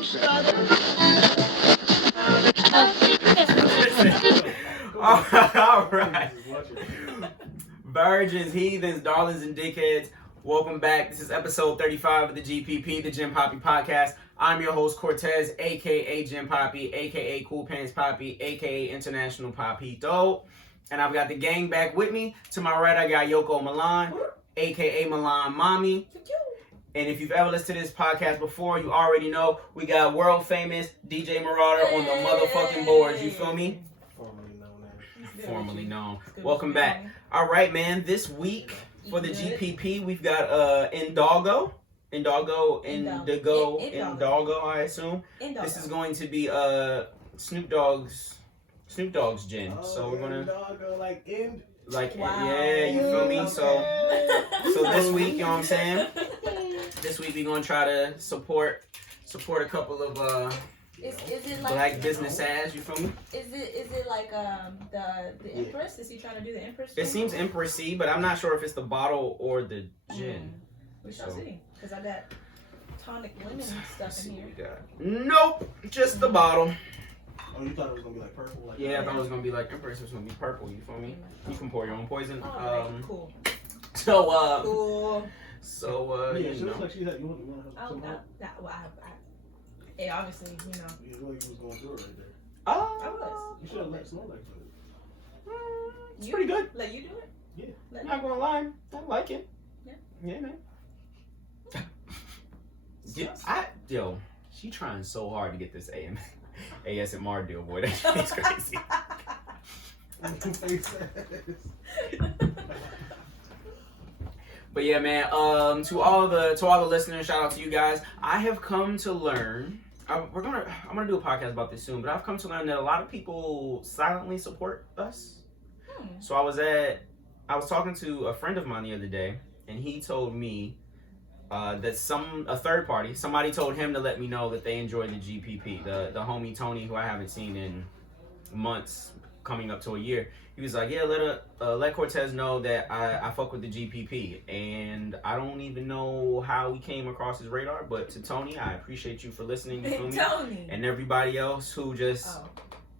All right. Virgins, heathens, darlings, and dickheads, welcome back. This is episode 35 of the GPP, the Gym Papi podcast. I'm your host, Cortez, a.k.a. Gym Papi, a.k.a. Cool Pants Papi, a.k.a. International Papito. And I've got the gang back with me. To my right, I got Yoko Milan, a.k.a. Milan Mommy. And if you've ever listened to this podcast before, you already know we got world famous DJ Marauder on the motherfucking boards. You feel me? Formerly known. Welcome back. All right, man. This week for the GPP, we've got Indigo, I assume. This is going to be Snoop Dogg's gin. So we're gonna yeah, you feel me? So this week, you know what I'm saying? This week we're gonna try to support a couple of is it like black business ads, you feel me? Is it like the Empress? Is he trying to do the Empress? It seems Empress-y, but I'm not sure if it's the bottle or the gin. We shall see. Because I got tonic lemon stuff in here. Nope, just the bottle. Oh, you thought it was gonna be like purple? Like yeah, I thought it was gonna be like Empress. It was gonna be purple. You feel me? You can pour your own poison. Cool. So cool. So yeah, she looks like she had. You want to some help? Hey, obviously, you know. You know you was going through it right there. I was. You should have let Snow like it. It's pretty good. Let you do it? Yeah. I'm not gonna lie. I like it. Yeah, man. Yo, she trying so hard to get this ASMR deal, boy. That shit's crazy. But yeah, man. To all the listeners, shout out to you guys. I have come to learn. I'm gonna do a podcast about this soon, but I've come to learn that a lot of people silently support us. So I was talking to a friend of mine the other day, and he told me that a third party, somebody told him to let me know that they enjoyed the GPP. The homie Tony, who I haven't seen in months, coming up to a year. He was like, yeah, let Cortez know that I fuck with the GPP. And I don't even know how we came across his radar, but to Tony, I appreciate you for listening. You feel me? Tony. And everybody else who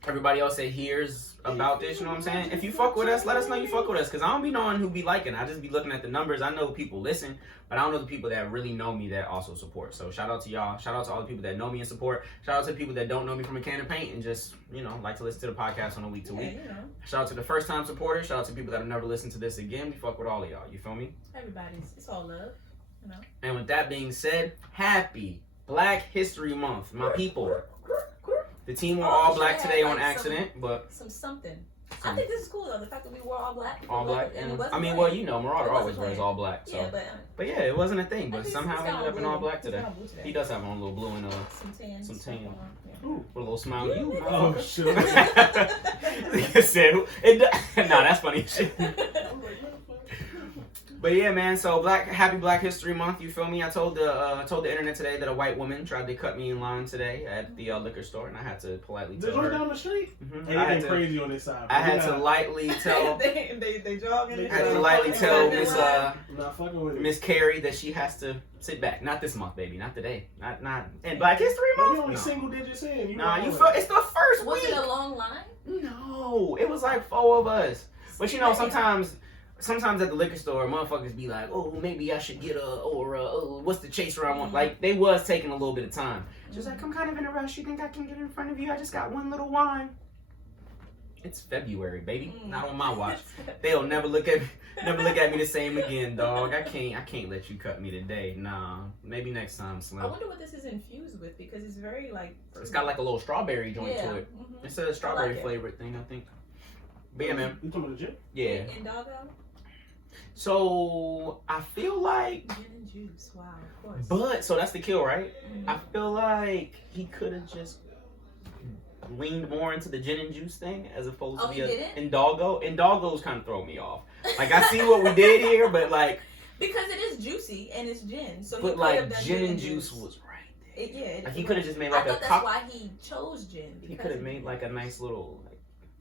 everybody else that hears about this, you know what I'm saying? If you fuck with us, let us know you fuck with us, because I don't be knowing who be liking. I just be looking at the numbers. I know people listen, but I don't know the people that really know me that also support. So shout out to y'all. Shout out to all the people that know me and support. Shout out to the people that don't know me from a can of paint and just, like to listen to the podcast on a week to week. Shout out to the first time supporters. Shout out to people that have never listened to this again. We fuck with all of y'all. You feel me? It's all love, you know. And with that being said, happy Black History Month, my people. The team wore all black today on accident, but something. I think this is cool though. The fact that we wore all black. All black, and Marauder always wears all black. So. Yeah, but yeah, it wasn't a thing. But somehow we ended up in all black today. He does have on a little blue and some tan. Ooh, with a little smile. You. Oh shit. I said, that's funny shit. But yeah, man. So happy Black History Month. You feel me? I told the internet today that a white woman tried to cut me in line today at the liquor store, and I had to politely tell her. Down the street. Mm-hmm. Ain't crazy on this side. I had to lightly tell. they jogging. I had to lightly tell Miss Carrie that she has to sit back. Not this month, baby. Not today. Not. And Black History Month. You only single digits in. You feel it's the first week. Was it a long line? No, it was like 4 of us. But sometimes at the liquor store, motherfuckers be like, oh, maybe I should get what's the chaser I want? Like, they was taking a little bit of time. She's like, I'm kind of in a rush. You think I can get in front of you? I just got one little wine. It's February, baby. Not on my watch. They'll never look at me the same again, dog. I can't let you cut me today. Nah, maybe next time, Slim. I wonder what this is infused with, because it's very like. It's got like a little strawberry joint to it. Mm-hmm. It's a strawberry flavored thing, I think. But yeah, man. You talking about the gym? Yeah. Indigo? So I feel like gin and juice. Wow, of course. But so that's the kill, right? Mm-hmm. I feel like he could have just leaned more into the gin and juice thing as opposed to the Indigo. Indigo's kind of throw me off. Like, I see what we did here, but like because it is juicy and it's gin, so but like gin and juice was right there. Like he could have just made like I thought that's why he chose gin. He could have made like a nice little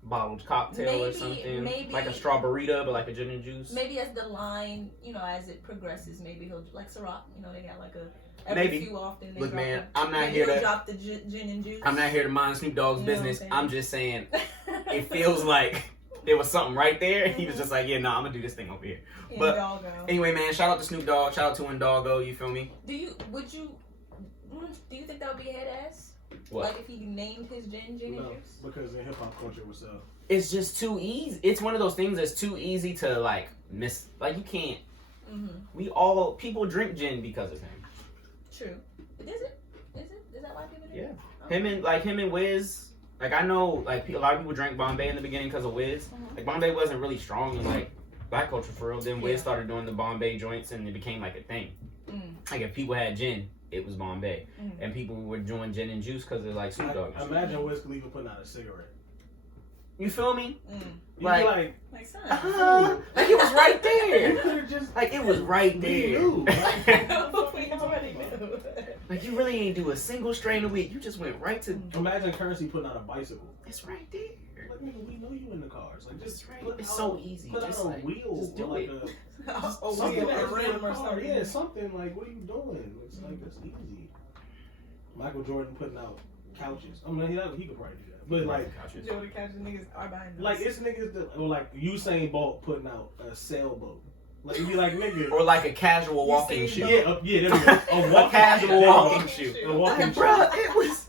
bottled cocktail or something. Maybe Like a strawberryta, but like a gin and juice. Maybe as the line, as it progresses, maybe he'll like Ciroc. They got like a Maybe. few often. Look, man, I'm not maybe here he'll to drop the gin and juice. I'm not here to mind Snoop Dogg's You know business. what I'm saying? I'm just saying it feels like there was something right there. He was just like, yeah, no, I'm gonna do this thing over here. But anyway, man, shout out to Snoop Dogg, shout out to Indoggo, you feel me? Do you think that would be a head ass? What? Like if he named his gin and juice? Because in hip hop culture, what's up? It's just too easy. It's one of those things that's too easy to like miss. Like you can't. Mm-hmm. People drink gin because of him. True. Is it? Is that why people do? Yeah. Okay. Him and Wiz. Like I know, like a lot of people drank Bombay in the beginning because of Wiz. Mhm. Like Bombay wasn't really strong in like black culture for real. Then Wiz Yeah. started doing the Bombay joints and it became like a thing. Like if people had gin, it was Bombay, and people were doing gin and juice because of like Snoop Dogg. Imagine Wiz Khalifa putting out a cigarette. You feel me? You'd like son. Like it was right there. You could've just Like it was right there. knew. We already knew. Like you really ain't do a single strain of weed. You just went right to. Imagine Currency putting out a bicycle. It's right there. Like nigga, we know you in the cars. Like just Right. put It's out- so easy. Put Just out a like, wheel. just do like it. Something Like that's random or car. something. Yeah, something like what are you doing? It's like that's easy. Michael Jordan putting out couches. I mean, he could probably do that. But like, Jody Couch niggas are behind us. like it's niggas that, or like Usain Bolt putting out a sailboat. Like you be like nigga. Or like a casual walking shoe. Yeah, there we go. A casual walking shoe. A walking shoe. Bruh, it was.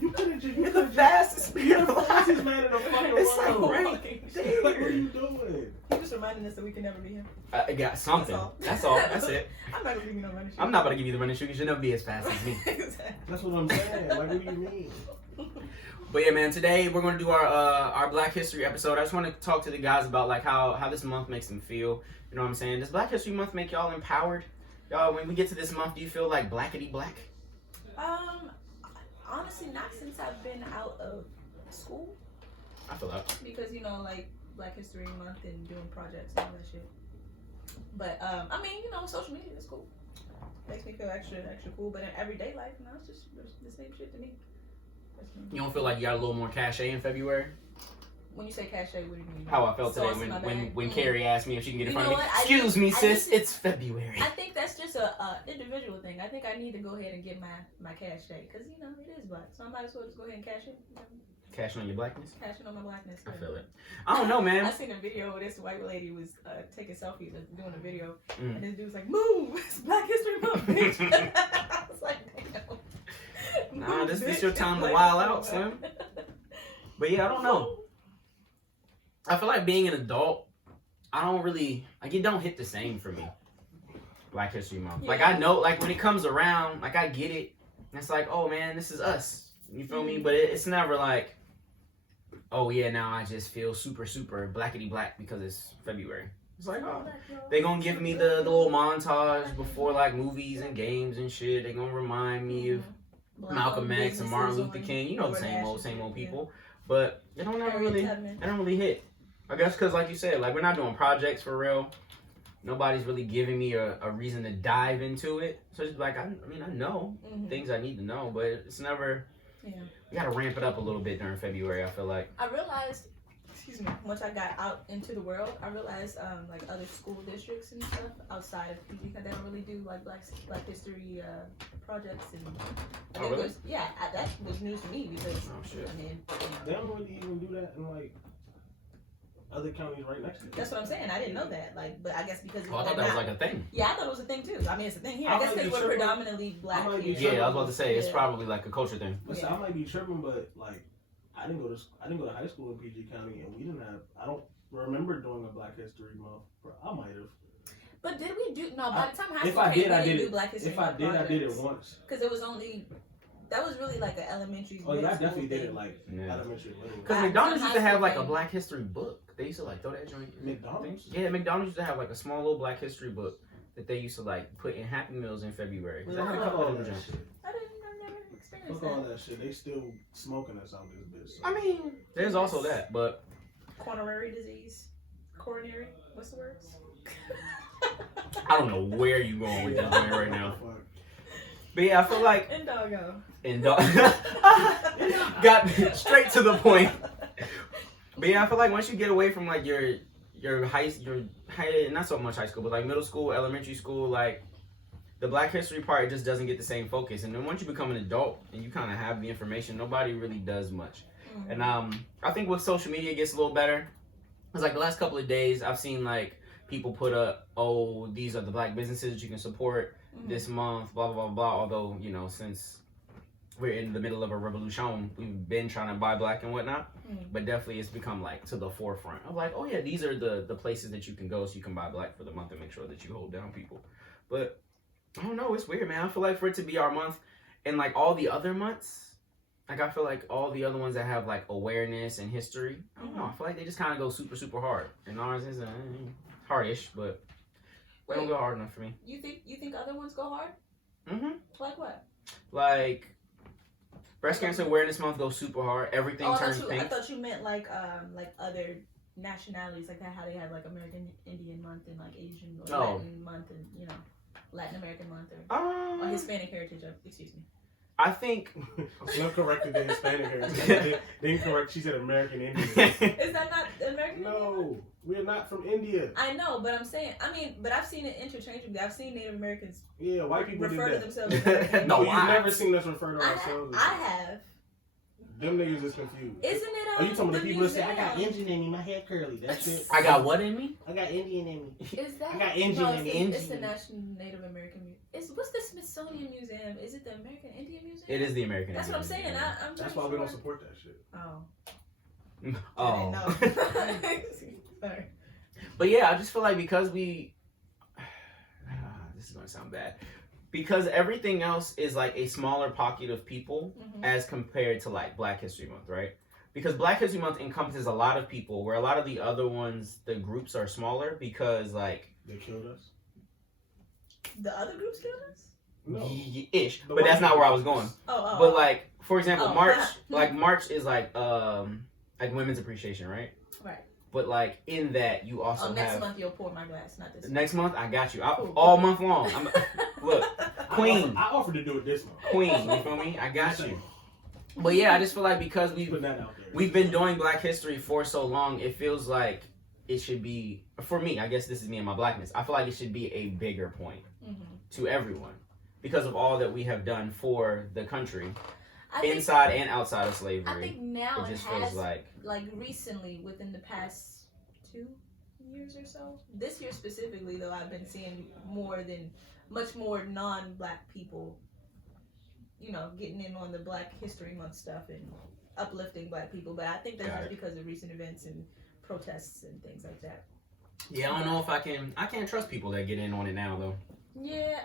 You could've just. It's the fastest speed You're of the life. fastest man in the fucking It's like world. right Like, there. what are you doing? He just reminding us that we can never be him. I got something. That's all. That's it. I'm not gonna give you no running shoes. I'm not about to give you the running shoe because you'll never be as fast as me. That's what I'm saying. Like, what do you mean? But yeah, man, today we're gonna do our Black History episode. I just want to talk to the guys about like how this month makes them feel. You know what I'm saying? Does Black History Month make y'all empowered? Y'all, when we get to this month, do you feel like blackety black? Honestly, not since I've been out of school. I feel that. Because like Black History Month and doing projects and all that shit. But I mean, social media is cool. Makes me feel extra cool. But in everyday life, it's just the same shit to me. You don't feel like you got a little more cachet in February? When you say cachet, what do you mean? How I felt Sauce today in my when bag? Carrie asked me if she can get in You front of know me. what? Excuse me, sis, think- it's February. I think that's just a individual thing. I think I need to go ahead and get my cachet because it is black, so I might as well just go ahead and cash it. Cashing on your blackness? Cashing on my blackness. I feel it. I don't know, man. I seen a video where this white lady was taking selfies and doing a video, Mm. and this dude was like, "Move, it's Black History Month, bitch." I was like, "Damn." Nah, Move, this bitch. your time to Like, wild come out, on, Slim. man. But yeah, I don't know. I feel like being an adult, it don't hit the same for me. Black History Month. Like, Yeah. I know, like, when it comes around, like, I get it. It's like, oh, man, this is us. You feel me? But it's never like, oh, yeah, now I just feel super, super blackety black because it's February. It's like, oh, they gonna give me the little montage before, like, movies and games and shit. They gonna remind me of Malcolm X and Martin Luther King. You know, the same old people. But it don't ever really, it don't really hit. I guess because, like you said, like we're not doing projects for real. Nobody's really giving me a reason to dive into it. So it's like, I know things I need to know, but it's never. Yeah. We gotta ramp it up a little bit during February. I feel like. I realized, once I got out into the world, I realized like other school districts and stuff outside of PG, they don't really do like Black History projects and. Oh, really? That was news to me because. Oh shit. They don't really even do that in like other counties right next to you. That's what I'm saying. I didn't know that. Like, but I guess because Oh, I thought that was like a thing. Yeah, I thought it was a thing too. I mean, it's a thing here. I I guess might because be we're tripping. predominantly black I might be here. Yeah, I was about to say it's Yeah. probably like a culture thing. Listen, I might be tripping, but like I didn't go to high school in PG County, and we didn't have. I don't remember doing a Black History Month. I might have. But did we do? No, by the time high If school I came, did, we I didn't did do it. Black History If I Month did, I did it projects. once. Because it was only. That was really like an elementary. Oh yeah, I middle school definitely did thing. it like Yeah. elementary. Literally. Because Back McDonald's to used to high have school like a thing. Black History book. They used to like throw that joint. McDonald's? Yeah, McDonald's used to have like a small little Black History book that they used to like put in Happy Meals in February. 'Cause they had a couple of them joints. I've never experienced Fuck all that. that shit. They still smoking us out this bitch. So. I mean, there's also that, but Coronary disease. Coronary. What's the words? I don't know where you going with that joint right now. Fuck. But yeah, I feel like And doggo. got straight to the point. But yeah, I feel like once you get away from like your high, not so much high school, but like middle school, elementary school, like the Black History part just doesn't get the same focus. And then once you become an adult and you kind of have the information, nobody really does much. And I think with social media it gets a little better. It's like the last couple of days I've seen like people put up, oh, these are the black businesses that you can support this month, blah blah blah blah. Although, you know, since we're in the middle of a revolution, we've been trying to buy black and whatnot. But definitely it's become like to the forefront of like, oh yeah, these are the places that you can go so you can buy black for the month and make sure that you hold down people. But I don't know, it's weird, man. I feel like for it to be our month and like all the other months, like I feel like all the other ones that have like awareness and history, I don't know, I feel like they just kind of go super, super hard. And ours is hardish, but they don't go hard enough for me. You think other ones go hard? Like what? Like Breast Cancer Awareness Month goes super hard. Everything turns pink. I thought you meant like other nationalities, like that, how they have like American Indian Month and like Asian or Latin Month and, you know, Latin American Month or Hispanic Heritage. Excuse me. I think Slim corrected the Hispanic heritage. They incorrect. She said American Indian. Is that not American? No, we're not from India. I know, but I'm saying, but I've seen it interchangeably. I've seen Native Americans. Yeah, white people refer did to that. themselves as American. No, you've never seen us refer to ourselves. I have. Them niggas is confused. Isn't it? Are you talking about the people that say, museum? I got Indian in me, my hair curly? That's it. I got what in me? I got Indian in me. Is that? I got Indian in me. It's the National Native American Museum. What's the Smithsonian Museum? Is it the American Indian Museum? It is the American That's Indian what I'm saying. Museum. I'm That's why we don't support that shit. Oh. Sorry. But yeah, I just feel like because we this is gonna sound bad. Because everything else is like a smaller pocket of people as compared to like Black History Month, right? Because Black History Month encompasses a lot of people, where a lot of the other ones, the groups are smaller because like they killed us. The other groups killed us? No. Ish. But that's not where I was going. But like, for example, March is like Women's Appreciation, right? Right. But like in that you also next month you'll pour my glass, not this. Next month I got you. All month long. Look, Queen. I offered to do it this month. Queen, you feel me? I got you. But yeah, I just feel like because we've been doing Black history for so long, it feels like it should be, for me, I guess this is me and my blackness, I feel like it should be a bigger point to everyone because of all that we have done for the country. Inside and outside of slavery. I think now it just feels like recently, within the past 2 years or so, this year specifically though, I've been seeing much more non-black people, you know, getting in on the Black History Month stuff and uplifting black people. But I think that's just because of recent events and protests and things like that. Yeah, I don't know if I can't trust people that get in on it now though. Yeah,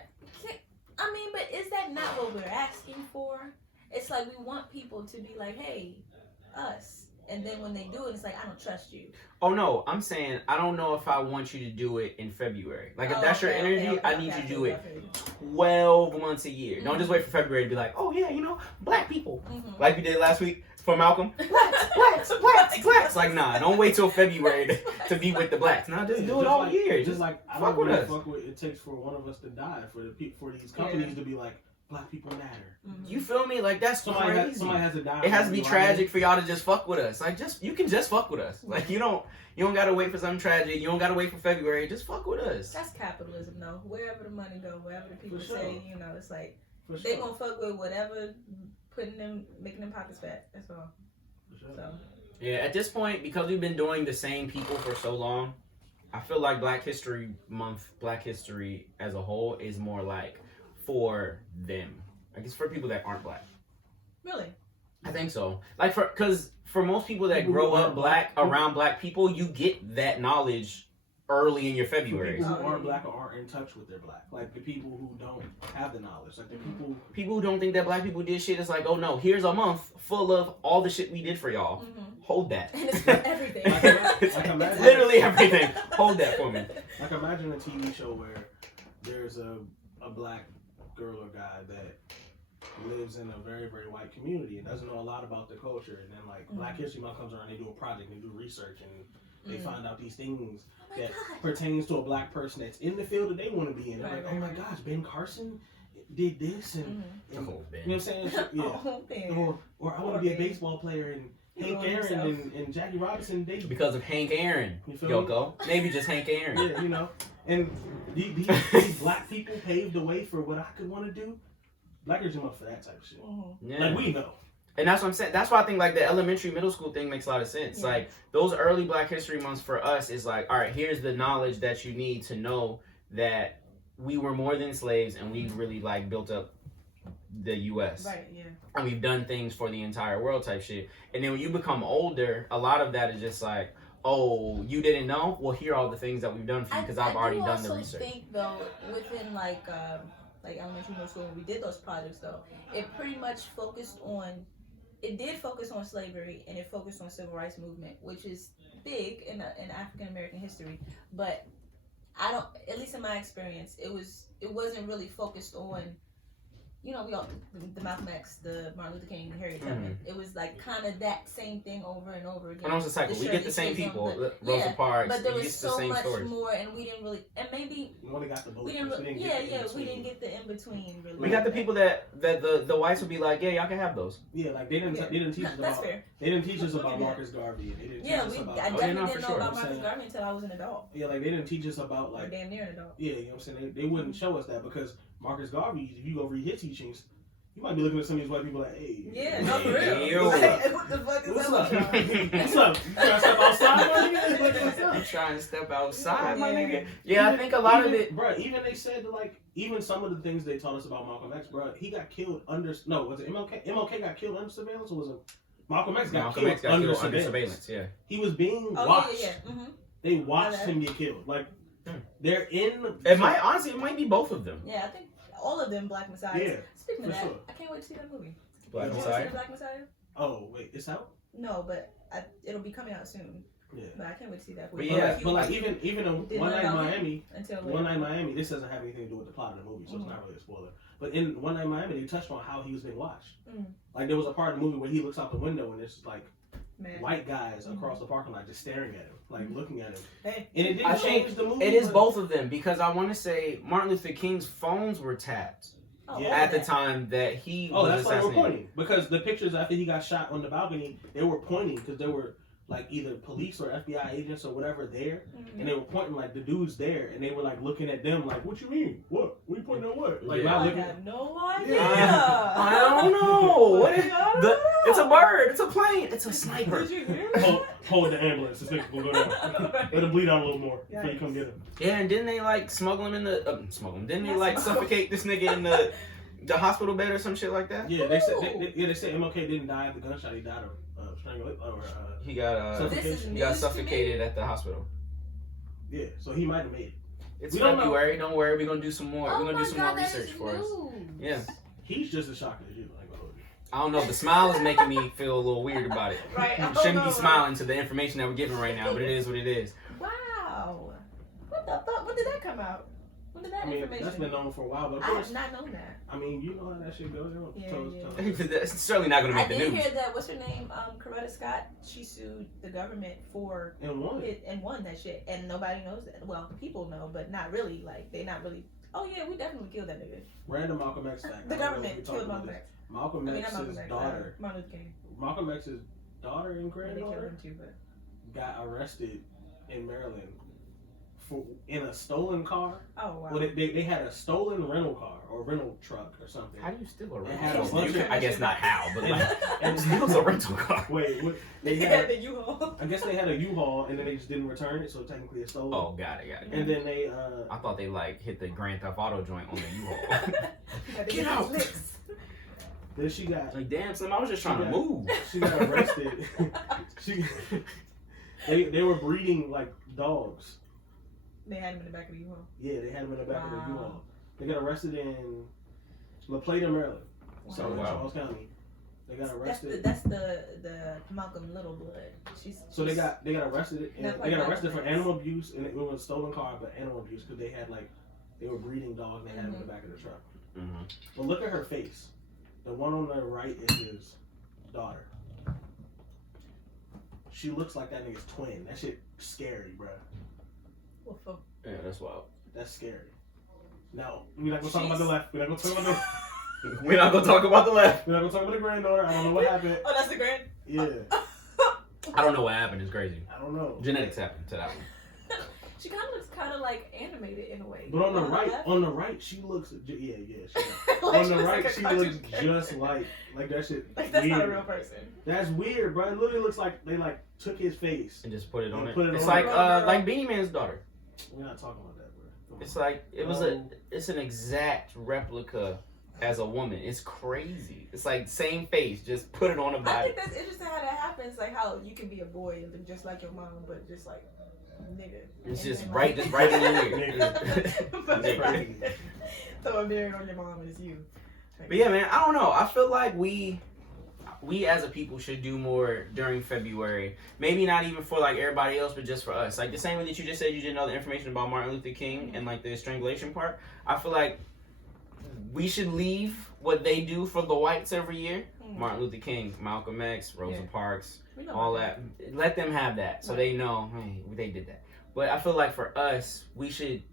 but is that not what we're asking for? It's like we want people to be like, hey, us. And then when they do it, it's like, I don't trust you. Oh, no. I'm saying, I don't know if I want you to do it in February. Like, if that's your energy, I need you to do it 12 months a year. Don't just wait for February to be like, oh, yeah, you know, black people. Like we did last week for Malcolm. Blacks. Like, nah, don't wait till February to be with the blacks. Nah, just do it all year. Just like, I don't really fuck with it takes for one of us to die, for these companies to be like, black people matter. You feel me? Like that's crazy. Somebody has to die. It has to be tragic for y'all to just fuck with us. Like you can just fuck with us. Like you don't gotta wait for something tragic. You don't gotta wait for February. Just fuck with us. That's capitalism, though. Wherever the money go, wherever the people say, you know, it's like they gonna fuck with whatever making them pockets fat. That's all. So. Yeah, at this point, because we've been doing the same people for so long, I feel like Black History Month, Black History as a whole, is more like for them. Like it's for people that aren't black. Really? I think so. Like because for most people that grow up black around black people, you get that knowledge early in your February. People who aren't black or aren't in touch with their black. Like the people who don't have the knowledge. Like the people who don't think that black people did shit. It's like, oh no, here's a month full of all the shit we did for y'all. Hold that. And it's everything. It's literally everything. Hold that for me. Like imagine a TV show where there's a black girl or guy that lives in a very, very white community and doesn't know a lot about the culture, and then like Black History Month comes around, they do a project, they do research, and they find out these things that pertains to a black person that's in the field that they want to be in. They're like, oh my gosh, Ben Carson did this, and you know what I'm saying? Yeah. Or I want to be a baseball player, and Hank Aaron and Jackie Robinson, they Because of Hank Aaron, You feel Yoko. Maybe just Hank Aaron. yeah, you know. And these black people paved the way for what I could want to do. Black History Month for that type of shit. Yeah. Like, we know. And that's what I'm saying. That's why I think like the elementary, middle school thing makes a lot of sense. Yeah. Like those early Black History Months for us is like, all right, here's the knowledge that you need to know that we were more than slaves and we really like built up the U.S. Right. Yeah. And we've done things for the entire world type shit. And then when you become older, a lot of that is just like, oh, you didn't know? Well, here are all the things that we've done for you because I've already done the research. I think though, within like elementary, middle school, when we did those projects though, it pretty much focused on. It did focus on slavery and it focused on civil rights movement, which is big in African American history. But I don't, at least in my experience, it wasn't really focused on, you know, we all the Malcolm X, the Martin Luther King, Harriet Tubman. It was like kind of that same thing over and over again. And it's a cycle. We get the same people, Rosa Parks. But there was the so same much stories. more, and we didn't really, and maybe We only got the bullet. we didn't really, we didn't get the in between really. We got the people that the whites would be like, yeah, y'all can have those. Yeah, like they didn't teach us That's about. fair. They didn't teach us about Marcus Garvey. They didn't teach us about. I definitely no, didn't for know sure. about Marcus Garvey until I was an adult. Yeah, like they didn't teach us about Or like. damn near an adult. Yeah, you know what I'm saying. They wouldn't show us that because Marcus Garvey, if you go read his teachings, you might be looking at some of these white people like, hey. Yeah, no, for real. Yo. What the fuck is What's up? up? What's up? You trying to step outside, my nigga? What's up? You trying to step outside, my Yeah. nigga? Yeah, I think a lot of it. Bro, even they said, like, even some of the things they taught us about Malcolm X, bro, he got killed under, no, was it MLK? MLK got killed under surveillance, or was it Malcolm X got killed under surveillance? Yeah. He was being Oh, watched. yeah. Mm-hmm. They watched him get killed. Like, they're in. It might, honestly, it might be both of them. Yeah, I think all of them Black Messiahs. Yeah, Speaking of for that, sure. I can't wait to see that movie. Black You Messiah? want to see the Black Messiah? Oh, wait, it's out? No, but it'll be coming out soon. Yeah. But I can't wait to see that. But yeah, But like even in Didn't One know Night in about Miami, until One Night in Miami, this doesn't have anything to do with the plot of the movie, so it's not really a spoiler. But in One Night in Miami, they touched on how he was being watched. Like there was a part of the movie where he looks out the window and there's like white guys across the parking lot just staring at him, like looking at him. Hey. And it didn't change the movie. It is but- both of them because I want to say Martin Luther King's phones were tapped at the time that he Oh, was that's why they were assassinated. pointing. Because the pictures after he got shot on the balcony, they were pointing because there were like either police or FBI agents or whatever there, and they were pointing like the dudes there, and they were like looking at them like, "What you mean? What? What you pointing at? What?" Like Yeah. not I looking. have no idea. I don't know. What is, it's a bird. It's a plane. It's a sniper. Did you hear Hold the ambulance. This nigga will go down. that? Let him bleed out a little more before you come get him. Yeah, and didn't they like smuggle him in the Didn't they like suffocate this nigga in the hospital bed or some shit like that? Yeah, they said they said MLK didn't die of the gunshot. He died of strangulation or He got This is he got news to suffocated me. at the hospital. yeah. So he might have made it. It's We don't know. February. Don't worry. We're gonna do some more. Oh We're gonna do some my more God, that research is for us. news. Yeah. He's just as shocked as you. I ain't gonna hold you. I don't know. The smile is making me feel a little weird about it. Right. I Shouldn't don't be know, smiling to the information that we're giving right now, but it is what it is. Wow. What the fuck? When did that come out? When did that I mean, information? that's been known for a while, but of I course, have not known that. I mean, you know how that shit goes. They don't Yeah, tell us- yeah. tell us. It's certainly not gonna I make the did news. hear that. What's her name? Coretta Scott. She sued the government for And one. it and won that shit, and nobody knows that. Well, people know, but not really. Like they not really. Oh yeah, we definitely killed that nigga. Random Malcolm X fact. The I don't know if government we killed talked about Malcolm this. X. Malcolm I mean, not X's Malcolm X. daughter. Martin Luther King. Malcolm X's daughter and They killed granddaughter him too, but got arrested in Maryland for in a stolen car. oh wow. Well, they had a stolen rental car or rental truck or something. How do you steal a They had a rental? bunch of- I guess not how, but like, And- steals a rental car. Wait, what? They Yeah, had. the U-Haul. I guess they had a U-Haul and then they just didn't return it, so technically it's stolen. Oh, got it. And then they I thought they like hit the Grand Theft Auto joint on the U-Haul. Get out. then she got Like, damn, son, I was just trying to move. she got arrested. They were breeding like dogs. They had him in the back of the U-Haul. Yeah, they had him in the back of the Wow. U-Haul. They got arrested in La Plata, Maryland. So in Wow. Charles County. They got arrested. That's the Malcolm Little blood. So they got arrested. And Not they got quite arrested for Malcolm X. animal abuse, and it was a stolen car, but animal abuse because they had like they were breeding dogs and they had them in the back of the truck. Mm-hmm. But look at her face. The one on the right is his daughter. She looks like that nigga's twin. That shit scary, bruh. Well, fuck. Yeah, that's wild. That's scary. No, we're not gonna talk about the left. We're not gonna talk about the. We're not gonna talk about the left. We're not gonna talk about the granddaughter. I don't know what happened. Oh, that's the grand. Yeah. I don't know what happened. It's crazy. I don't know. Genetics happened to that one. She kind of looks kind of like animated in a way. But on the right, she looks. Yeah. Like On the she right, looks she like a looks cartoon character. just like that shit. Like that's weird. not a real person. That's weird, bro. It literally looks like they like took his face. And just put it on And it. put it It's on like it. like Beanie Man's daughter. We're not talking about that, bro. Come on. It's like it's an exact replica as a woman. It's crazy. It's like same face, just put it on a I body. think that's interesting how that happens. Like how you can be a boy and look just like your mom, but just like nigga. It's And just then, right like- in your ear. But Nigga. throw a mirror on your mom and it's you. But yeah, man, I don't know. I feel like we as a people should do more during February. Maybe not even for like everybody else, but just for us. Like the same way that you just said you didn't know the information about Martin Luther King and like the strangulation part. I feel like we should leave what they do for the whites every year. Martin Luther King, Malcolm X, Rosa Parks, We know all about that. Let them have that so they know, hey, they did that. But I feel like for us, we should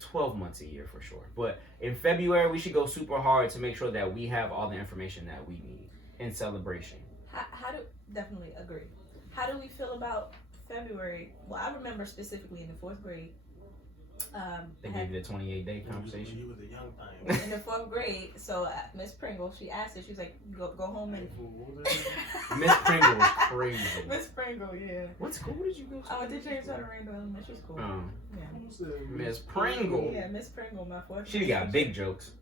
12 months a year for sure. But in February, we should go super hard to make sure that we have all the information that we need in celebration. How do definitely agree. How do we feel about February? Well, I remember specifically in the 4th grade. They gave you the 28-day conversation. You was a young thing. In the 4th grade, so Miss Pringle, she asked it. She was like, "Go home and." Miss Pringle was crazy. Miss Pringle, yeah. What school did you go to? I went to James Hunter Randall Elementary School. Yeah. Miss Pringle. Yeah, Miss Pringle, my 4th. She got big jokes.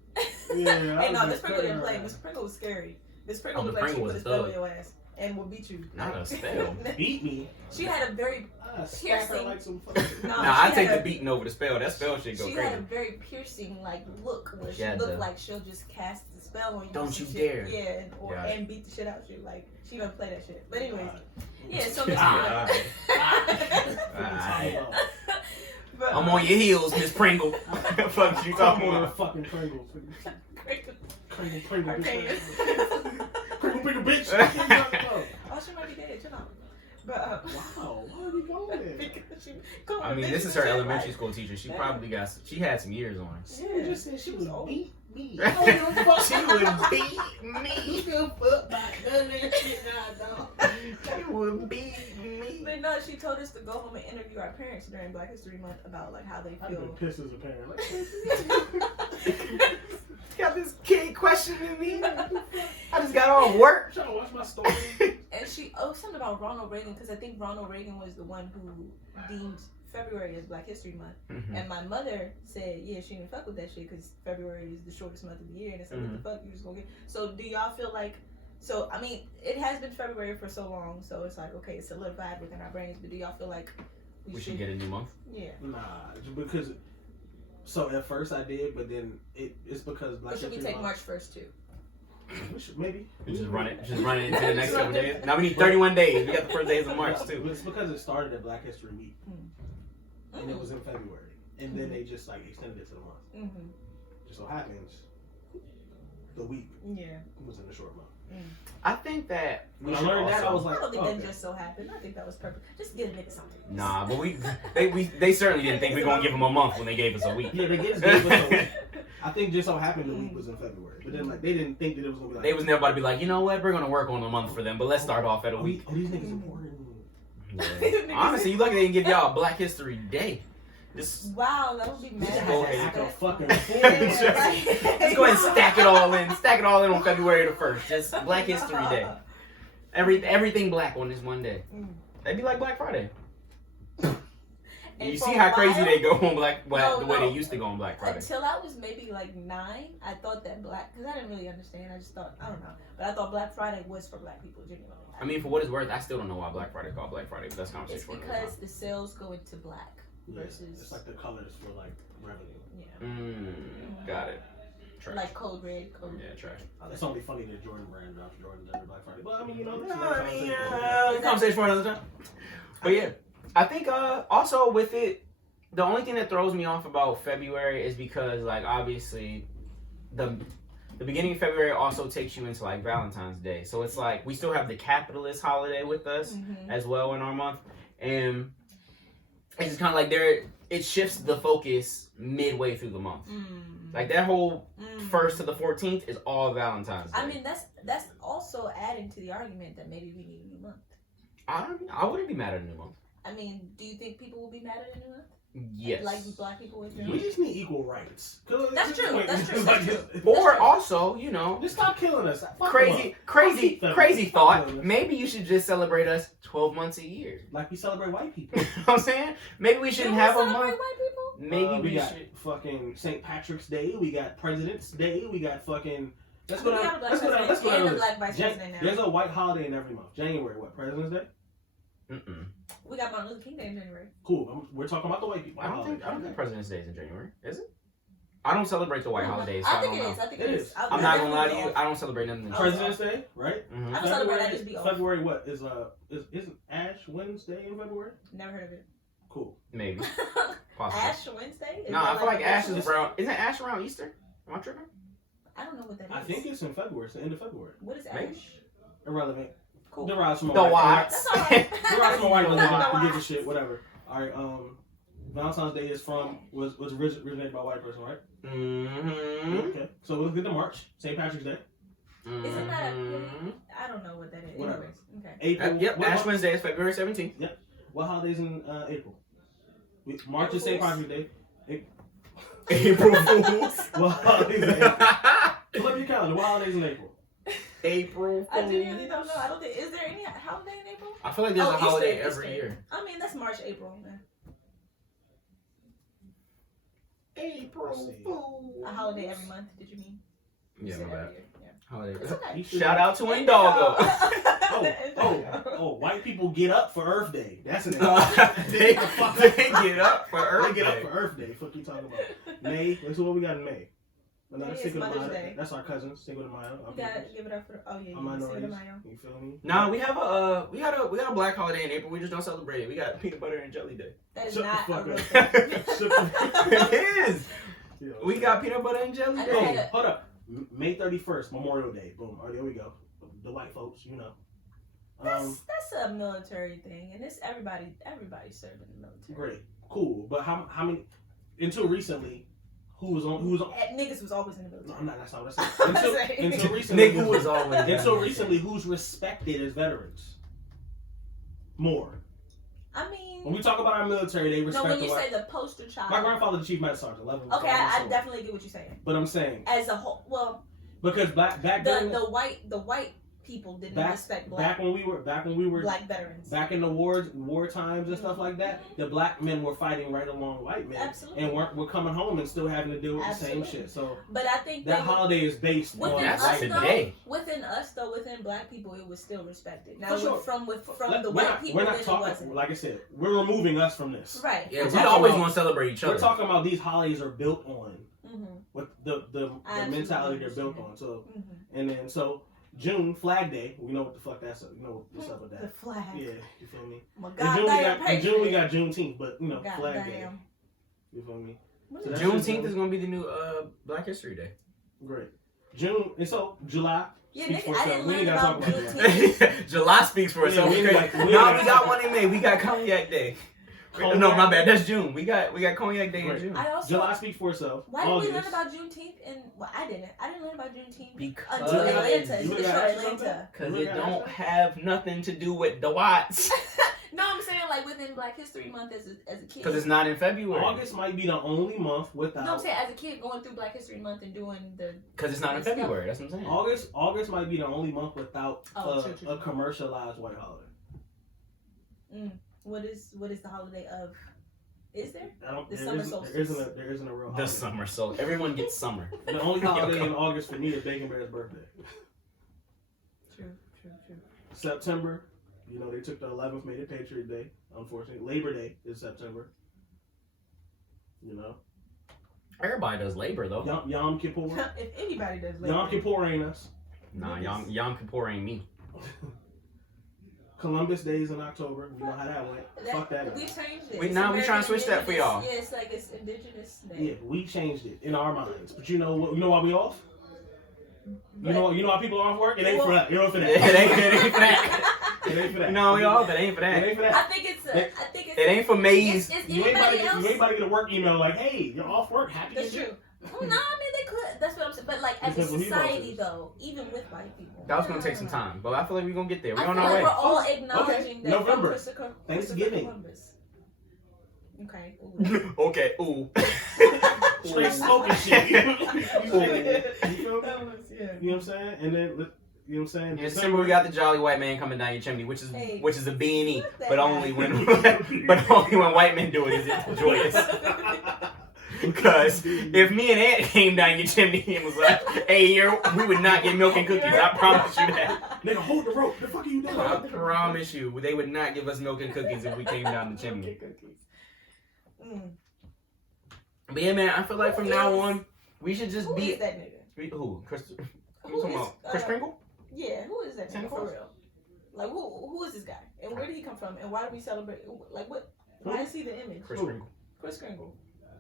Yeah, Hey, no, Miss Pringle didn't play. Miss Pringle was scary. Miss Pringle looked like she Pringle put a was spell on thug. your ass and would beat you. Not a spell. Beat me. She had a very Stack her piercing. like some fucking. No, Nah, I she take had the a- beating over the spell. That spell shit go She crazy. had a very piercing like look where she had looked the- like she'll just cast the spell on you. Don't and you shit. dare. Yeah, Got and beat the shit out you. Like she don't play that shit. But anyways, yeah. So Ah, Miss Alright. But, I'm on your heels, Miss Pringle. Fuck you talking I'm on about? fucking Pringle. Pringle, Arcadian. Pringle, bitch. Oh, she might be dead. Chill out. But Wow, why are we going there? because she, come on, I mean, bitch, this is you her said, elementary like, school teacher. She yeah. probably she had some years on her. Yeah, She just said she was old. beat me. She would beat me. He done fuck my cousin shit now, dog. She would beat me. But no, she told us to go home and interview our parents during Black History Month about like how they I've been feel. pissed as a parent. Like, Got this kid questioning me. I just got all work. trying to watch my story. And she something about Ronald Reagan because I think Ronald Reagan was the one who deemed February as Black History Month. Mhm. And my mother said, yeah, she didn't fuck with that shit because February is the shortest month of the year. And it's like, what the fuck, you just gonna get. So do y'all feel like, so I mean, it has been February for so long, so it's like, okay, it's solidified within our brains, but do y'all feel like We should get a new month. Yeah. Nah, because so at first I did, but then it's because Black Or should we History take Month- March 1st too? We should maybe. We just run it into the next couple days. Now we need 31 days. We got the first days of March too. It's because it started at Black History Week, and it Mm. was in February, and then they just like extended it to the month. Mm-hmm. Just so happens, the week Yeah. was in the short month. I think that When I learned that, I was I like, don't think okay. that just so happened. I think that was perfect. Just get a nigga something. Nah, but they certainly didn't think we were gonna give them a month when they gave us a week. Yeah, they just gave us a week. I think just so happened the week was in February, but then like they didn't think that it was gonna be like They was never about to be like, you know what, we're gonna work on a month for them, but let's start off at a week. Oh, these niggas important. Yeah. Honestly, you lucky they didn't give y'all Black History Day. Just Wow, that would be mad. Just go act a fucking just fool. go ahead and stack it all in. Stack it all in on February the 1st. Just Black History Day. Everything black on this one day. That'd be like Black Friday. And You for see a how crazy while- they go on the way No. they used to go on Black Friday. Until I was maybe like 9, I thought that because I didn't really understand. I just thought, I don't know. But I thought Black Friday was for black people, genuinely. I mean, for what it's worth, I still don't know why Black Friday is called Black Friday, but that's It's conversation for another because time. the sales go into black Yeah, versus, it's like the colors for like revenue. Got it. Trash. like code red, code Yeah, trash. It's only funny that Jordan brand drops Jordan every Black Friday, but I mean, you know, Conversation for another time. But yeah, I think also with it, the only thing that throws me off about February is because like obviously the beginning of February also takes you into like Valentine's Day, so it's like we still have the capitalist holiday with us as well in our month, and it's just kind of like it shifts the focus midway through the month. Like that whole 1st to the 14th is all Valentine's Day. I mean, that's also adding to the argument that maybe we need a new month. I wouldn't be mad at a new month. I mean, do you think people will be mad at a new month? Yes. Like black people in We general? just need equal rights. That's true. That's true. Like, That's true. Or also, you know, just stop killing us. Fuck crazy Fuck thought. them. Maybe you should just celebrate us 12 months a year. Like we celebrate white people. You know what I'm saying? Maybe we shouldn't have a celebrate month. white people? Maybe we we got should. fucking St. Patrick's Day. We got President's Day. We got fucking. Let's We go down. got a black Let's go down. Let's go president down. and the a list. black vice president now. There's a white holiday in every month. January, what? President's Day. Mm-mm. We got Martin Luther King Day in January. Cool. We're talking about the white people. I don't think President's Day is in January. Is it? I don't celebrate the white holidays. So I think don't it know. is. I think It it is. is. I'm not gonna lie to you. I don't celebrate nothing. in President's Day, right? Mhm. I don't celebrate. I just be off. February what is isn't Ash Wednesday in February? Never heard of it. Cool. Maybe. Possibly. Ash Wednesday? No, I feel like Ash is around. around. Isn't Ash around Easter? Am I tripping? I don't know what that is. I think it's in February. It's the end of February. What is Maybe. Ash? Irrelevant. Cool. Derives from a The white. Watts. That's all right. Derives from a white religion. The Who gives a Watts. shit? Whatever. All right. Valentine's Day is was originated by a white person, right? Mm-hmm. Okay. So we'll get to March. St. Patrick's Day. Isn't that Mm-hmm. I don't know what that is. Whatever. Anyways, okay. April. Yep. What, Ash Wednesday is February 17th. what holidays in April? March is St. Patrick's Day. April Fools. What holidays in April? Pull up your calendar. What holidays in April? April I Fools. genuinely don't know. I don't think. Is there any holiday in April? I feel like there's a holiday Easter, every Easter. year. I mean, that's March, April. Man. April Fools. A holiday every month. Did you mean? You Yeah, said my bad. every year. Yeah. Holiday. It's okay. Easter- Shout out to Indoggo. Oh, white people get up for Earth Day. That's an they get up for Earth They get up Day. for Earth Day. Fuck you talking about? May. Let's see what we got in May. May is Cinco de Mother's Mayo. Day. That's our cousin, Cinco de Mayo. You gotta give it up for. Oh yeah, I'm you minorities. Mayo. You feel me? Nah, we have a black holiday in April. We just don't celebrate it. We got peanut butter and jelly day. That is Shut the not fuck a real up. thing. It is. Yeah. We got peanut butter and jelly I day. had a- Hold up. May 31st, Memorial Day. Boom. All right, there we go. The white folks, you know. That's a military thing, and it's everybody served in the military. Great, cool. But how many? Until recently, who was on? Niggas was always in the military. No, I'm not. That's not what I said. Saying. Until recently, Nigga was always. until recently, who's respected as veterans? More. I mean, When we talk about our military, they no, respect when you the white. say the poster child. My grandfather, the chief master sergeant, 11. Okay, I definitely get what you're saying. But I'm saying As a whole, well, because back then, the white people didn't respect back when we were black veterans. back in the war times and stuff like that, the black men were fighting right along white men, Absolutely. and were coming home and still having to deal with Absolutely. the same shit. So But I think that holiday is based on within That's us, today. within black people, it was still respected. Now, For sure. from the we're white not, people, we're then not it talking. wasn't. Like I said, we're removing us from this. Right. Yeah, we talking always about- want to celebrate each We're other. talking about these holidays are built on Mm-hmm. what the I mentality they're absolutely built on. So Mm-hmm. and then June Flag Day, we know what the fuck that's. You know what's up with The that. flag. Yeah, you feel me? My In June we got Juneteenth, but you know God Flag Day. damn. You feel me? What So is that's that? Juneteenth is gonna be the new Black History Day. Great. June and so July. Yeah, speaks nigga, for I itself. didn't We ain't learn gotta about talk about that. Juneteenth. July speaks for itself. Yeah, we ain't got- No, we got one in May. We got Cognac Day. Cognac. No, my bad. That's June. We got Cognac Day in Right. June. I also. July speaks for itself. Why did we learn August. about Juneteenth? Well, I didn't. I didn't learn about Juneteenth Because until Atlanta. You Until got Atlanta. Because it don't have nothing to do with the Watts. No, I'm saying like within Black History Month as a kid. Because it's not in February. August might be the only month without. No, I'm saying as a kid going through Black History Month and doing the. Because it's not in February. That's what I'm saying. August might be the only month without True. a commercialized white holiday. What is the holiday of? Is there? There summer isn't solstice. a real The holiday. summer, so everyone gets summer. The only holiday Yoko. in August for me is Bacon Bear's birthday. True. September, you know, they took the 11th, made it Patriot Day. Unfortunately, Labor Day is September. You know, Everybody does labor though. Yom Kippur. If anybody does labor. Yom Kippur ain't us. Nah, Yom Kippur ain't me. Columbus Day is in October. You know how that went. Fuck that. We changed it. We It's trying to American switch that for y'all. Indigenous- Yeah, it's like it's Indigenous Day. Yeah, we changed it in our minds. But you know what? You know why we off? You know why people are off work? It ain't for that. It ain't for that. It ain't for that. It ain't for that. No, we all, but it ain't for It that. ain't for I that. think it's. It ain't for maize. It's You ain't about anybody to else. get a work email like, "Hey, you're off work. Happy." That's as shit." true. No, I mean they could. That's what I'm saying. but like as a Because when he society votes. though, even with white people. That was gonna take some time, but I feel like we're gonna get there. We're I on feel our like way. we're all acknowledging that November. Christopher Thanksgiving. Columbus. Okay. Ooh. Okay, ooh. Straight smoking shit. You feel me? That was, yeah. You know what I'm saying? And then, you know what I'm saying? In December we got the jolly white man coming down your chimney, which is Hey, a B&E, fuck that but guy. only when white men do it is it joyous. Because if me and Aunt came down your chimney and was like, "Hey, we would not get milk and cookies," I promise you that. Nigga, hold the rope. The fuck are you doing? I promise you, they would not give us milk and cookies if we came down the chimney. But yeah, man, I feel like from now on we should just Who be is that nigga? who? Chris? Who you Who talking is, about? Chris Kringle? Yeah, who is that Santa nigga for Claus? real? Like who is this guy? And where did he come from? And why do we celebrate? Like what? Why is he the image? Chris Kringle. Chris Kringle.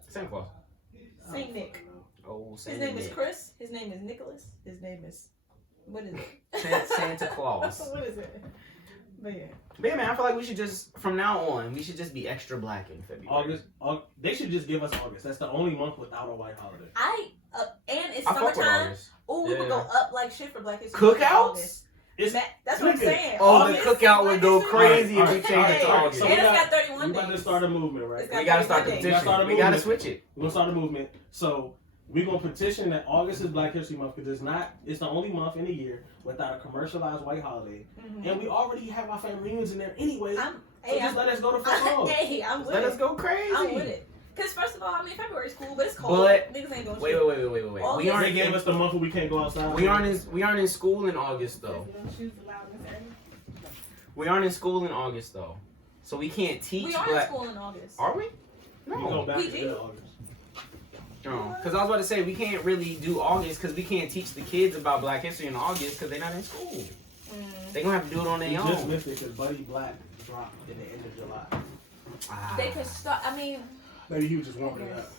Santa Claus. Saint Nick. Oh, His name is Chris. His name is Nicholas. His name is what is it? Santa Claus. What is it? But yeah. But yeah, man, I feel like we should just, from now on, we should just be extra black in February. August. They should just give us August. That's the only month without a white holiday. And it's I fuck with summertime. August. Oh, we would go up like shit for Black History. Cookouts? It's That's what I'm saying. Oh, August, the cookout would go Black History crazy if we Alright, changed it to alright, August. so And it's we got 31 We about to days. start a movement, right? It's We gotta start the We gotta petition. start a We gotta movement. switch it. We're gonna start a movement. So we're gonna petition that August is Black History Month because it's the only month in the year without a commercialized white holiday. Mhm. And we already have our family reunions in there anyway. So Hey, just let us go to fuck off. Hey, I'm with Let it. us go crazy. I'm with it. Because first of all, I mean, February's cool, but it's cold. But- Niggas ain't going Wait. All We this- aren't They gave us the month where we can't go outside. We aren't in school in August though. We aren't in school in August though, so we can't teach We are black. in school in August. Are we? We go No. back PG. to August. No, because I was about to say we can't really do August because we can't teach the kids about Black History in August because they're not in school. Mm. They gonna have to do it on We their just own. missed it because Buddy Black dropped in the end of July. Ah. They could start, I mean, Maybe he was just warming it up.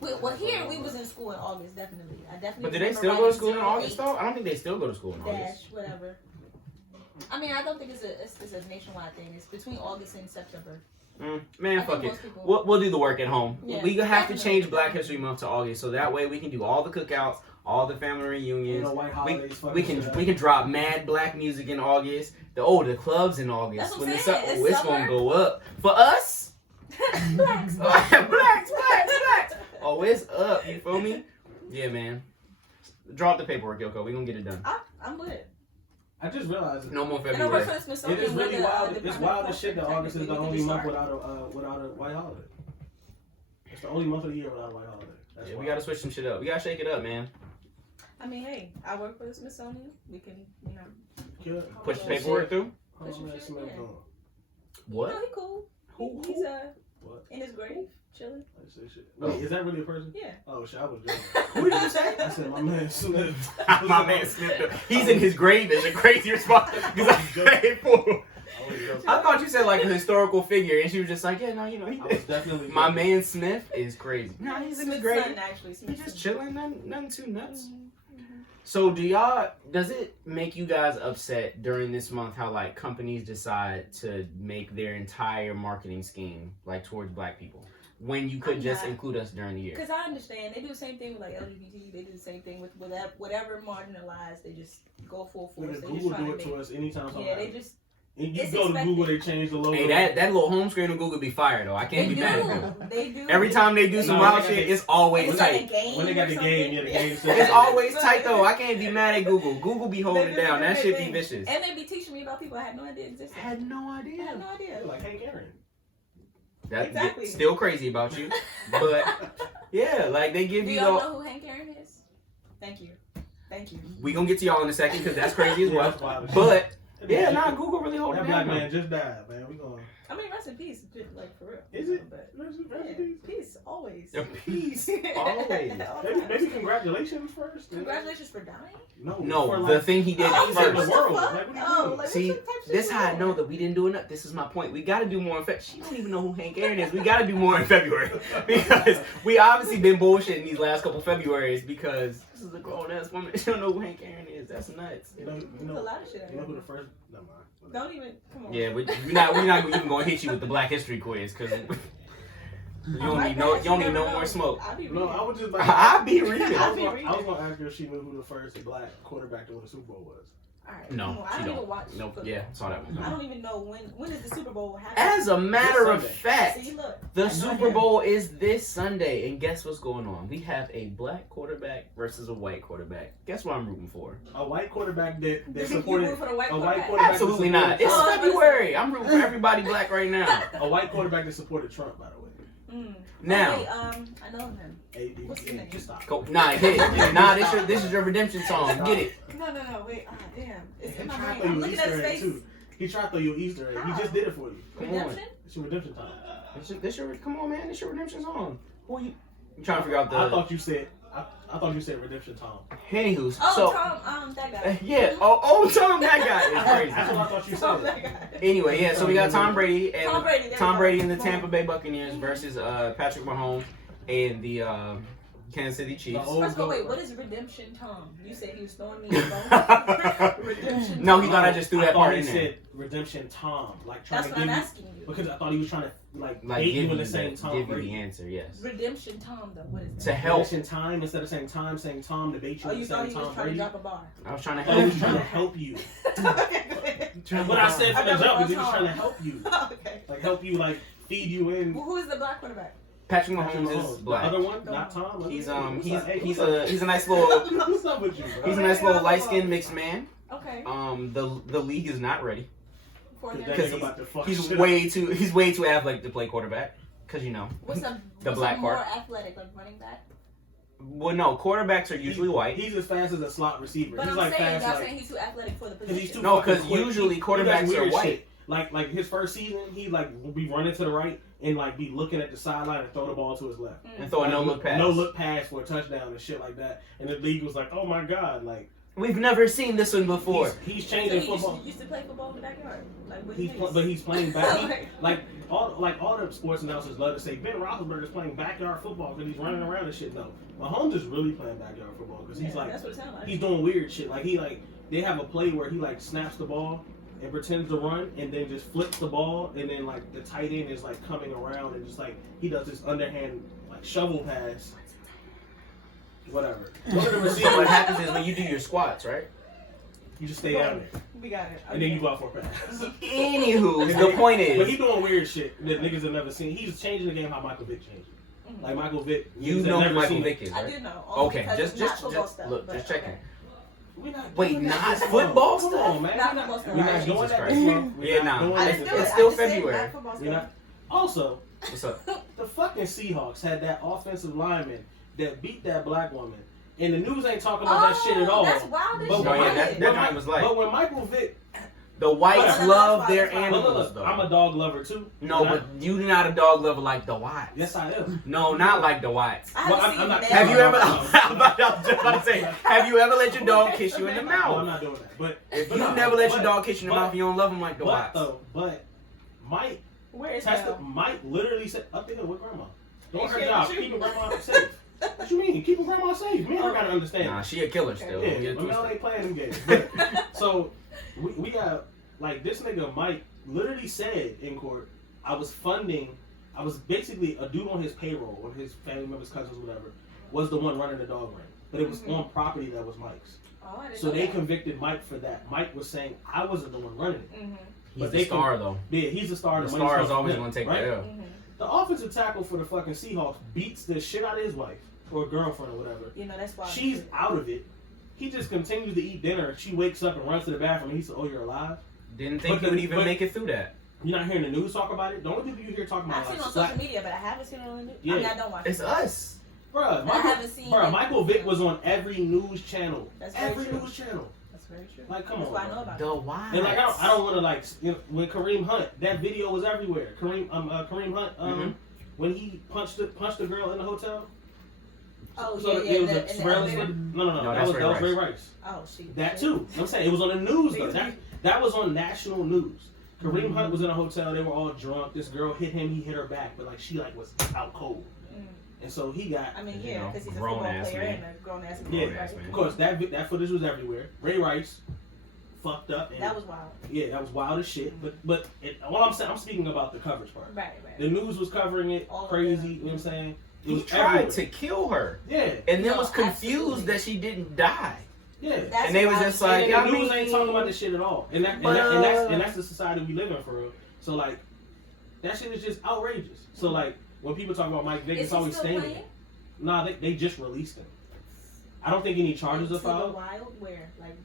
well, here we was in school in August, definitely. I definitely But do they remember still go to writing school in 08 August though? I don't think they still go to school in August. Dash, whatever. I mean, I don't think it's a nationwide thing. It's between August and September. Man, I fuck think it. most people- We'll do the work at home. Yeah, We have to definitely. change Black History Month to August so that way we can do all the cookouts, all the family You reunions. know, white holidays. We can drop mad black music in August. The clubs in August. That's what when I'm it's saying. up, It's it's summer. gonna go up for us. Blacks, blacks. Oh, it's up. You feel me? Yeah, man. Drop the paperwork, Yoko. We gonna get it done. I'm with it. I just realized No more And I work February. for the Smithsonian. it is really with the, wild. It's Department wild of as shit that Culture, August is the technically, only we month can without a white holiday. It's the only month of the year without a white holiday. That's Yeah, we wild. gotta switch some shit up. We gotta shake it up, man. I mean, hey, I work for the Smithsonian. We can, Good. Push the Oh, paperwork through. How's Push some that shit, smell yeah. going? What? No, he cool. Who? He's What? in his grave, chilling. I say shit. Wait, is that really a person? Yeah. Oh shit, I was joking. Who did you say? I said my man Smith. My man Smith. He's in his grave. Is a crazy response. Because I'm grateful. I was joking. I thought you said like a historical figure, and she was just like, yeah, no, he I was definitely My joking. man Smith is crazy. No, he's in his Smith's grave. son, actually. He's Smith's just son. chilling, nothing too nuts. Mhm. So does it make you guys upset during this month how like companies decide to make their entire marketing scheme like towards black people when you could I'm just not. include us during the year? Because I understand. They do the same thing with like LGBT. They do the same thing with whatever marginalized. They just go full force. Nigga, They just Google trying do to it make. to us anytime something Yeah, they happens. just. And you it's go to expected. Google, they change the logo. Hey, that little home screen of Google be fire though. I can't They be mad at them. do. They do. Every time they do some No, wild they shit, got it's always It's like a tight. game When they got or the something. game, yeah, the game. It's always tight though. I can't be mad at Google. Google be holding They it do down. the That right shit be thing. vicious. And they be teaching me about people I had no idea existed. I had no I idea. had no idea. Like Hank Aaron. That's Exactly. still crazy about you, but yeah, like they give Do you y'all the. know who Hank Aaron is? Thank you. Thank you. We gonna get to y'all in a second because that's crazy as Yeah, well. that's wild as shit. But That yeah, black- nah, Google really holding That it down. black though. man just died, man. We going. I mean, rest in peace, just, like for real. Is it? But Rest in yeah, peace. peace always. Yeah, peace always. All Maybe, time. maybe congratulations first. Congratulations for dying. No, No, for, the like, thing he did Oh, for first. the world. what the fuck? Like, what do you Oh, mean? like, See, what type of shit this you how I doing? know that we didn't do enough. This is my point. We got to do more in February. She don't even know who Hank Aaron is. We got to do more in February because we obviously been bullshitting these last couple Februarys because this is a grown ass woman. She don't know who Hank Aaron is. That's nuts. You know, There's a lot of shit out you know who here. the first? Never mind. Don't even come on. Yeah, we're not even gonna hit you with the Black History quiz because You don't need no. You don't need no more smoke. I'll be No, reading. I was just like, I be reading. I I'll be reading. was gonna ask her if she knew who the first black quarterback to win the Super Bowl was. All right. No, I she don't even don't. watch. Nope. football. Yeah, saw that one. I don't even know when is the Super Bowl happening. As a matter of Sunday. fact, See, look, the I know Super him. Bowl is this Sunday, and guess what's going on? We have a black quarterback versus a white quarterback. Guess what I'm rooting for? A white quarterback that You supported root for the white a white quarterback? quarterback. Absolutely not. It's Oh, February. I'm rooting for everybody black right now. A white quarterback that supported Trump, by the way. Now, Oh, wait, I know him. What's his name? Just stop. go, nah, hit it. Nah, this is your redemption song. Get it. No, wait. Damn. It's He in my tried brain. to throw I'm you an looking at Easter his egg face. too. He tried to throw you an Easter egg. He How? just did it for you. Come on. Redemption? It's your redemption time. Come on, man. This your redemption song. Who you trying to figure out the? I thought you said redemption time. Anywho's. Oh, So, Tom, that guy. yeah. Oh, Tom, that guy is That's crazy. what I thought you Tom, said. that guy. Anyway, yeah. So we got Tom Brady and Tom Brady, there you Tom go. Brady and the Boom. Tampa Bay Buccaneers versus Patrick Mahomes and the Kansas City Chiefs. The old First of all, wait, goat. what is redemption, Tom? You said he was throwing me a bone. Redemption. No, Tom. he thought I just threw that thought part he in there. said redemption Tom, like trying That's to what give I'm you asking you. because I thought he was trying to like Like bait give you in you the same Tom give you Brady. the answer. Yes. Redemption Tom, though. What is that? To help. Redemption time instead of saying Tom to bait you Oh, in you the thought same he was Tom trying to Brady. drop a bar. I was trying to Oh, he help was trying to you. help you. Okay. What I said I from the never jump was is he was trying to home. help you, Okay. like help you, like feed you in. Who is the black quarterback? Patrick Mahomes is The black. other one, not Tom. He's What's a nice little up with you, bro? he's a nice little light skinned mixed man. Okay. The league is not ready. For him. That Because nigga about to fuck He's shit way too athletic to play quarterback. Cause you know What's a black more part. athletic, like running back? Well, no, quarterbacks are usually white. He's as fast as a slot receiver. But He's I'm like saying, fast, y'all like saying he's too athletic for the because he's position. too No, fucking because quick. usually He does quarterbacks weird are white. shit. Like his first season, he like will be running to the right and like be looking at the sideline and throw the ball to his left. And throw a no look pass. No look pass for a touchdown and shit like that. And the league was like, oh my god, like We've never seen this one before. he's So changing he football. used to play football in the backyard. Like with his mates. But he's playing back. like all the sports announcers love to say Ben Roethlisberger's playing backyard football because he's running around and shit. No, Mahomes is really playing backyard football because he's like that's what it sounds like. he's doing weird shit. Like they have a play where he like snaps the ball and pretends to run and then just flips the ball and then like the tight end is like coming around and just like he does this underhand like shovel pass. Whatever. One of the So what receivers, happens is when you do your squats, right? you just stay down there We got it. and then you go out for a pass. Anywho, the point But he's is, doing weird shit that niggas have never seen. He's changing the game how Michael Vick changed it. Like Michael Vick, you niggas know have who never Michael seen Vick it. is, I right? do know. Okay, because just it's not football just stuff, look, but just checking. okay. We're not Wait, doing that not this month. football Come stuff? on, man. Not football stuff. We're not Right. doing Jesus that Christ. this month. We're Yeah, not nah. doing I that didn't this do month. it. still I just said February. not football We're stuff. not. Also, What's up? the fucking Seahawks had that offensive lineman that beat that black woman, and the news ain't talking about that shit at all. That's wild as But shit. No, yeah, that but guy was like, But when Michael Vick, the whites Whatever. love their That's fine. animals, look, though. I'm a dog lover too. No, but you're not a dog lover like the whites. yes, I am. No, not like the whites. I Well, haven't I'm seen not- that. Have you ever? No. I was just about to say, have you ever let your dog kiss you in the No, I'm mouth? not doing that. But If but you no, never let your but- dog kiss you in the but- mouth, you don't love him like the But whites. Mike Where is tested. that? Mike literally said, "Up there with grandma. Doing Ain't her she job, with you? keeping grandma safe." What you mean? Keeping grandma safe? Me and her gotta understand. Nah, she a killer still. Yeah, Don't get it Mel twisted. ain't playing them games. But, so we got like this nigga Mike literally said in court, I was basically a dude on his payroll, or his family members, cousins, whatever, was the one running the dog ring, but it was on property that was Mike's. Oh, I didn't So know they that. convicted Mike for that. Mike was saying I wasn't the one running it. He's But the they star though. Yeah, he's the star. The money's star is coming always from gonna him, take right? the L. The offensive tackle for the fucking Seahawks beats the shit out of his wife or girlfriend or whatever. You know, that's why. She's out of it. He just continues to eat dinner. She wakes up and runs to the bathroom. And he said, "Oh, you're alive." Didn't think But you would the- even but- make it through that. You're not hearing the news talk about it. The only people you hear talking I've about seen it like on slap, social media, but I haven't seen it on the news. Yeah. I mean, I don't watch It's it. us. Bruh, I haven't seen it. Michael Vick was on every news channel. That's very every true. news channel. That's very true. Like, come That's on, why I bro. know about it. The whites. And like, I don't want to like, when Kareem Hunt, that video was everywhere. Kareem Hunt, when he punched the girl in the hotel. Oh, So yeah, it was yeah. a surveillance elevator. footage. No, No, that that's was Ray Ray Rice. Rice. Oh, shit. That too. I'm saying it was on the news though. That was on national news. Kareem Hunt was in a hotel. They were all drunk. This girl hit him. He hit her back, but like she like was out cold. And so he got. I mean, You yeah, know, because he's a grown football ass player man. and a grown ass Yeah, Grown ass man. of course that footage was everywhere. Ray Rice fucked up. And that was wild. Yeah, that was wild as shit. But all I'm saying, I'm speaking about the coverage part. Right. The news was covering it All crazy. You know what I'm saying? It He was tried everywhere. to kill her. Yeah. And then No, was confused absolutely. that she didn't die. Yeah. That's And they was wild just shit. like, And I the news mean- ain't talking about this shit at all. And that's the society we live in for real. So like, that shit is just outrageous. So like, when people talk about Mike Vick, Is it's he always still standing. playing? Nah, they just released him. I don't think any charges are Into the filed. wild where like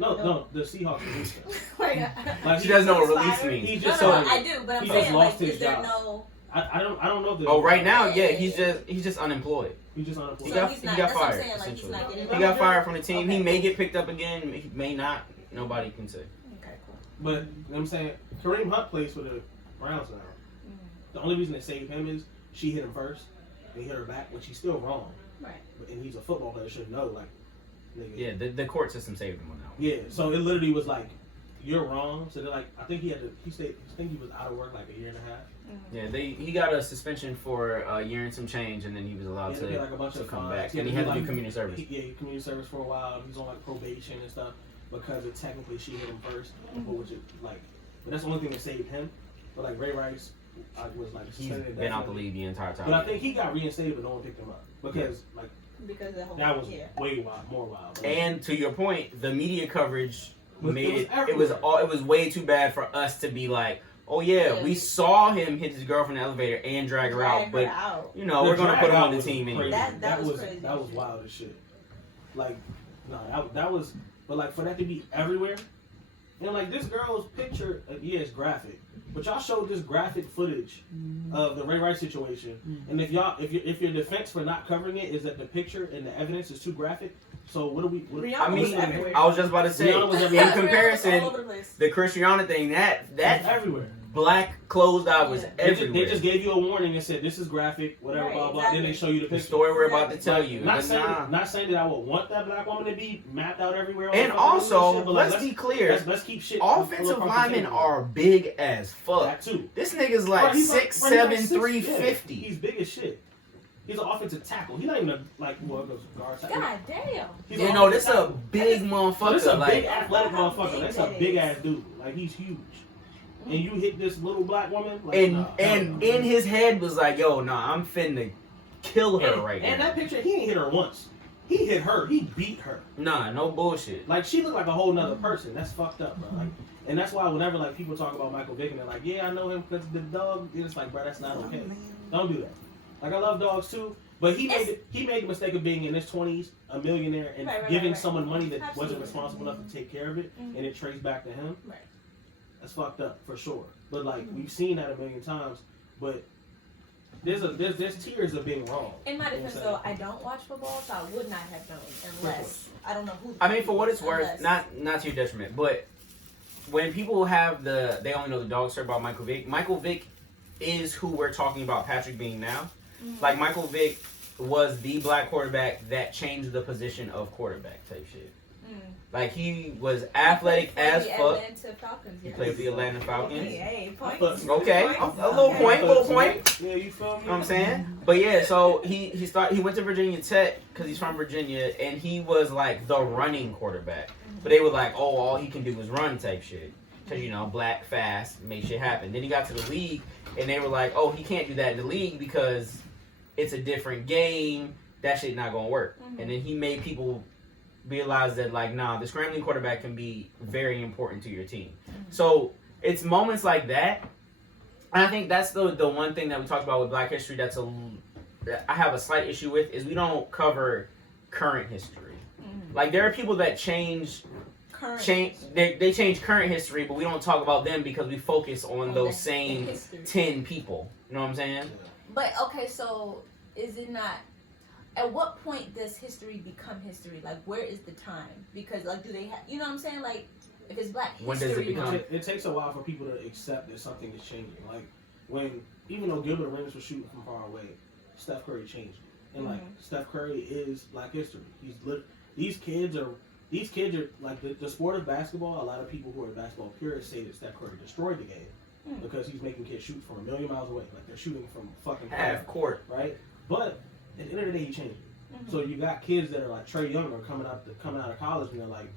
No, the Seahawks released him. Like, Like, She doesn't know what he's release fired? means. He No, just no, so- I do, but I'm he just saying lost like, his is there job. no? I don't know if there's Oh, right now, yeah, he's just unemployed. He's just unemployed. He So got he's not- he got that's what I'm fired. saying, like, he's Essentially, not getting he paid. got fired from the team. He Okay. may get picked up again. He may not. Nobody can say. Okay, cool. But you know what I'm saying, Kareem Hunt plays for the Browns now. The only reason they saved him is she hit him first, and he hit her back, which he's still wrong. Right. And he's a football player, should know, like, nigga. Yeah, the court system saved him on that one. Yeah, so it literally was like, you're wrong. So they're like, I think he was out of work like a year and a half. Yeah, he got a suspension for a year and some change, and then he was allowed He had to pay like a to bunch of come fines. back, He and he had had to to do, do community service. He community service for a while. He's on like probation and stuff because it technically she hit him 1st, which is like, but that's the only thing that saved him. But like Ray Rice, was like He's suspended been out the indefinitely. league the entire time. But I think he got reinstated, but no one picked him up because like Because the whole that was yeah. way wild, more wild. And to your point, the media coverage made it was it was way too bad for us to be like, oh yeah, we saw him hit his girlfriend in the elevator and drag her out, but you know, The we're gonna drag put him out on the was team crazy. anyway. That was crazy. That was wild as shit. Like, no, that was. But like for that to be everywhere, and like this girl's picture, yeah, it's graphic. But y'all showed this graphic footage of the Ray Rice situation, and if your defense for not covering it is that the picture and the evidence is too graphic, so what do we? Rihanna I was mean, everywhere. I was just about to say, Rihanna was in everywhere. comparison, all over the place. the Cristiano thing, that everywhere. black closed out was Yeah. everywhere. They just gave you a warning and said this is graphic, whatever, Right, blah blah. Then they exactly. show you the the picture. story we're about to tell you. Not but saying, nah. not saying that I would want that black woman to be mapped out everywhere. And all the fucking also, shit, but let's like, be clear, let's keep shit. offensive linemen are big as fuck. that too. This nigga's like Bro, he's 6'7", he's 350. Yeah, he's big as shit. He's an offensive tackle. He's not even a guard tackle. God damn. He's You an know, offensive this a tackle. big So motherfucker. this a like, big athletic How motherfucker. big That's that a big is. ass dude. Like he's huge. And you hit this little black woman. Like, and nah, and no. in his head was like, yo, nah, I'm finna kill her right and now. that picture, he ain't hit her once. He hit her. He beat her. Nah, no bullshit. Like she looked like a whole nother person. That's fucked up, bro. Like, and that's why whenever like people talk about Michael Vick and they're like, yeah, I know him because the dog. It's like, bro, that's not okay. Don't do that. Like I love dogs too, but he made the mistake of being in his 20s, a millionaire, and Right, giving right. someone money that Absolutely. wasn't responsible enough to take care of it, and it traced back to him. Right. That's fucked up for sure. But like we've seen that a million times. But there's tiers of being wrong. In my You know defense, what I'm though, I don't watch football, so I would not have known unless I don't know who. I mean, for what it's worth, unless- not to your detriment, but when people have they only know the dog story about Michael Vick is who we're talking about Patrick being now. Like Michael Vick was the black quarterback that changed the position of quarterback type shit. Like he was athletic as fuck. He played for the Atlanta Falcons. Hey, points. Okay, Points. a little point, little point. Yeah, you feel me? You know what I'm saying? But yeah, so he went to Virginia Tech because he's from Virginia, and he was like the running quarterback. But they were like, oh, all he can do is run type shit. Because, you know, black, fast, make shit happen. Then he got to the league, and they were like, oh, he can't do that in the league because it's a different game. That shit not going to work. And then he made people realize that, like, nah, the scrambling quarterback can be very important to your team. So it's moments like that. And I think that's the one thing that we talked about with Black History that I have a slight issue with is we don't cover current history. Like, there are people that they change current history, but we don't talk about them because we focus on those same history. 10 people. You know what I'm saying? But okay, so is it not? At what point does history become history? Like, where is the time? Because, like, do they have? You know what I'm saying? Like, if it's Black History, When does it become- Month- It takes a while for people to accept that something is changing. Like when, even though Gilbert Arenas was shooting from far away, Steph Curry changed it. And like Steph Curry is Black history. These kids are like the sport of basketball. A lot of people who are basketball purists say that Steph Curry destroyed the game because he's making kids shoot from a million miles away. Like they're shooting from fucking Half court. right? But at the end of the day, he changed it. So you got kids that are like Trey Young or coming out of college and they're like,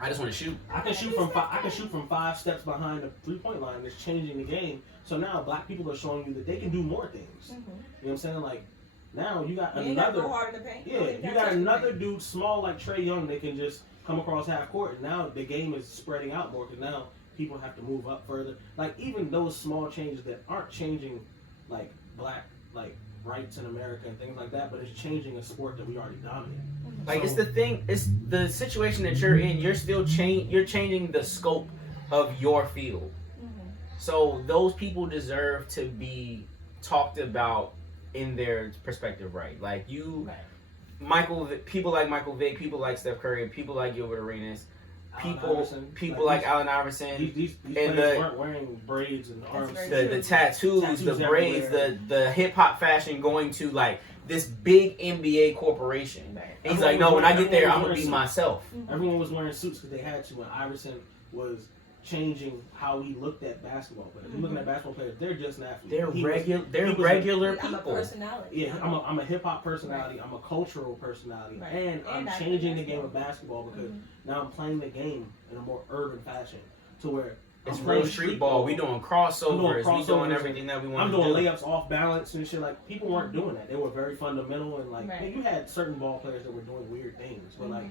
I just want to shoot. I can shoot from 5 steps behind the 3-point line. It's changing the game. So now black people are showing you that they can do more things. Mm-hmm. You know what I'm saying? Like now you got You another. go hard in the paint. Yeah, you got another dude small like Trae Young that can just come across half court. And now the game is spreading out more because now people have to move up further. Like even those small changes that aren't changing like black like rights in America and things like that, but it's changing a sport that we already dominate. Like it's the thing, it's the situation that you're in. You're still you're changing the scope of your field. Mm-hmm. So those people deserve to be talked about in their perspective, right? Like you, Right. people like Michael Vick, people like Steph Curry, people like Gilbert Arenas, people like Allen Iverson. These and players weren't wearing braids and arms. The tattoos, the braids, the hip hop fashion going to like this big NBA corporation. Right. And he's like, no, when I get there, I'm gonna be myself. Everyone was wearing suits because they had to. When Iverson was changing how we looked at basketball players. If you're looking at basketball players, they're just an athlete. They're regular I'm a people. personality. Yeah, I'm a hip hop personality. Right. I'm a cultural personality, right. and I'm changing the game of basketball because now I'm playing the game in a more urban fashion to where it's real street ball. We doing crossovers. We doing everything that we want to do. I'm doing layups off balance and shit. Like people weren't doing that. They were very fundamental and like you had certain ball players that were doing weird things, but like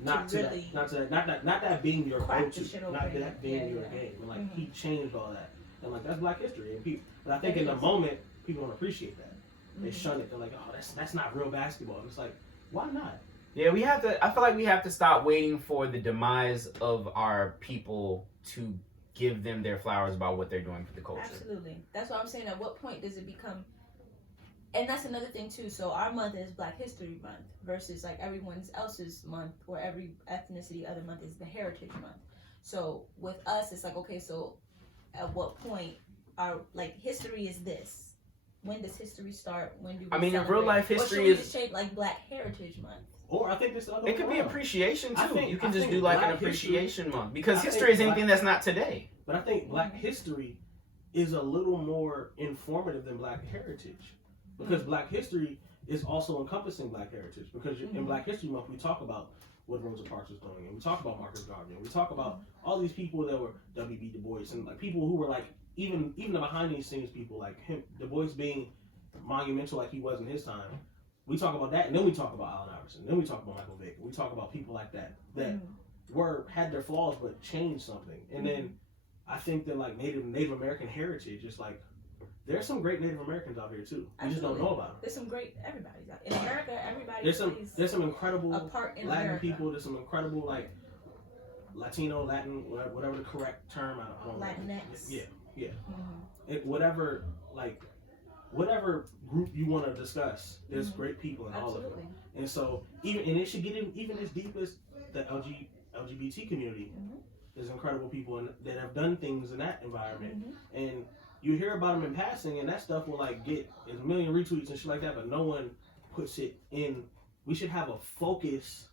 not that being your go-to, not that being your game. And like he changed all that, and like that's Black history. And people, but I think in the moment people don't appreciate that. They shun it. They're like, oh, that's not real basketball. And it's like, why not? Yeah, we have to. I feel like we have to stop waiting for the demise of our people to give them their flowers about what they're doing for the culture. Absolutely, that's what I'm saying. At what point does it become? And that's another thing too. So our month is Black History Month versus like everyone else's month or every ethnicity other month is the Heritage Month. So with us, it's like, okay, so at what point our like history is this? When does history start? When do we I mean, in real life, history is just shaped like Black Heritage Month. Or I think this other. It could be appreciation too. You can just do Black like an appreciation history, month because history is anything that's not today. But I think Black history is a little more informative than Black heritage. Because Black history is also encompassing Black heritage. Because in Black History Month, we talk about what Rosa Parks was doing, and we talk about Marcus Garvey, and we talk about all these people that were W.B. Du Bois, and like people who were like even the behind these scenes people like him, Du Bois being monumental like he was in his time. We talk about that, and then we talk about Allen Iverson, then we talk about Michael Vick, we talk about people like that had their flaws but changed something. And then I think that like Native American heritage is like. There's some great Native Americans out here too. You just don't know about them. There's some great everybody's out in America. Everybody. There's some incredible Latin America. People. There's some incredible like Latino, Latin, whatever the correct term. I don't know. Latinx. Yeah. Whatever group you want to discuss. There's great people in all of them. And so even it should get in even as deep as the LGBT community. There's incredible people that have done things in that environment and. You hear about them in passing, and that stuff will like get a million retweets and shit like that, but no one puts it in. We should have a focused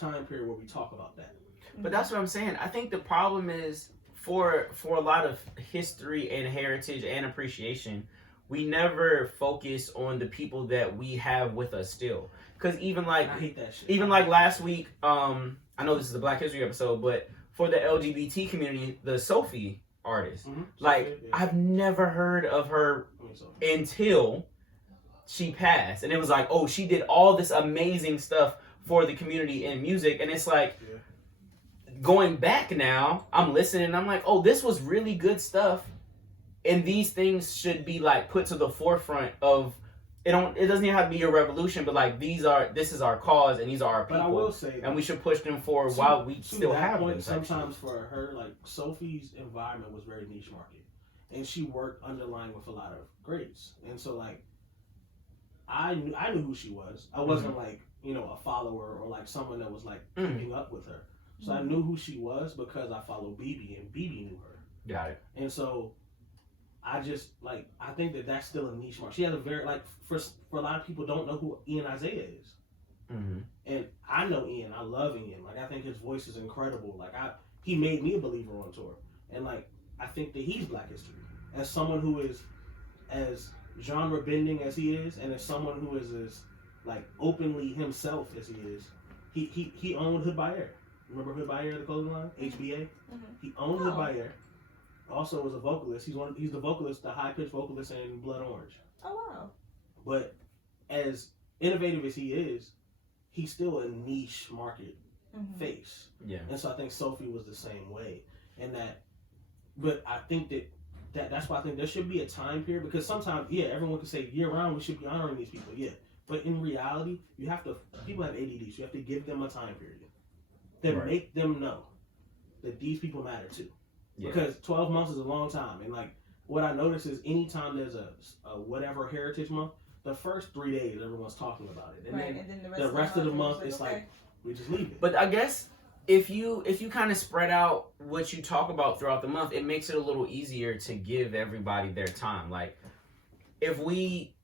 time period where we talk about that. But that's what I'm saying. I think the problem is for a lot of history and heritage and appreciation, we never focus on the people that we have with us still. Because even like I hate that shit. Even like last week, I know this is a Black History episode, but for the LGBT community, the Sophie artist. I've never heard of her until she passed. And it was like, oh, she did all this amazing stuff for the community in music. And it's like, going back now, I'm listening and I'm like, oh, this was really good stuff. And these things should be like put to the forefront of it doesn't even have to be a revolution, but like this is our cause and these are our people. But I will say and we should push them forward while we still have them. Sometimes for her, like Sophie's environment was very niche market. And she worked underlying with a lot of greats. And so like I knew who she was. I wasn't like, a follower or like someone that was like keeping up with her. So I knew who she was because I followed BB and BB knew her. Got it. And so I just like I think that's still a niche market. She has a very like for a lot of people don't know who Ian Isaiah is, and I know Ian. I love Ian. Like I think his voice is incredible. Like he made me a believer on tour, and like I think that he's Black history as someone who is as genre bending as he is, and as someone who is as like openly himself as he is. He owned Hood by Air. Remember Hood Bayer, the clothing line? HBA? Mhm. He owned Hood Bayer. Also was a vocalist. He's the vocalist, the high-pitched vocalist in Blood Orange. Oh, wow. But as innovative as he is, he's still a niche market face. Yeah. And so I think Sophie was the same way. And but I think that's why I think there should be a time period, because sometimes, yeah, everyone can say year round we should be honoring these people, yeah. But in reality, people have ADD, so you have to give them a time period. Then make them know that these people matter too. Yeah. Because 12 months is a long time. And like, what I notice is anytime there's a whatever Heritage Month, the first 3 days everyone's talking about it. And then the rest of the month it's like, we just leave it. But I guess if you kind of spread out what you talk about throughout the month, it makes it a little easier to give everybody their time. Like if we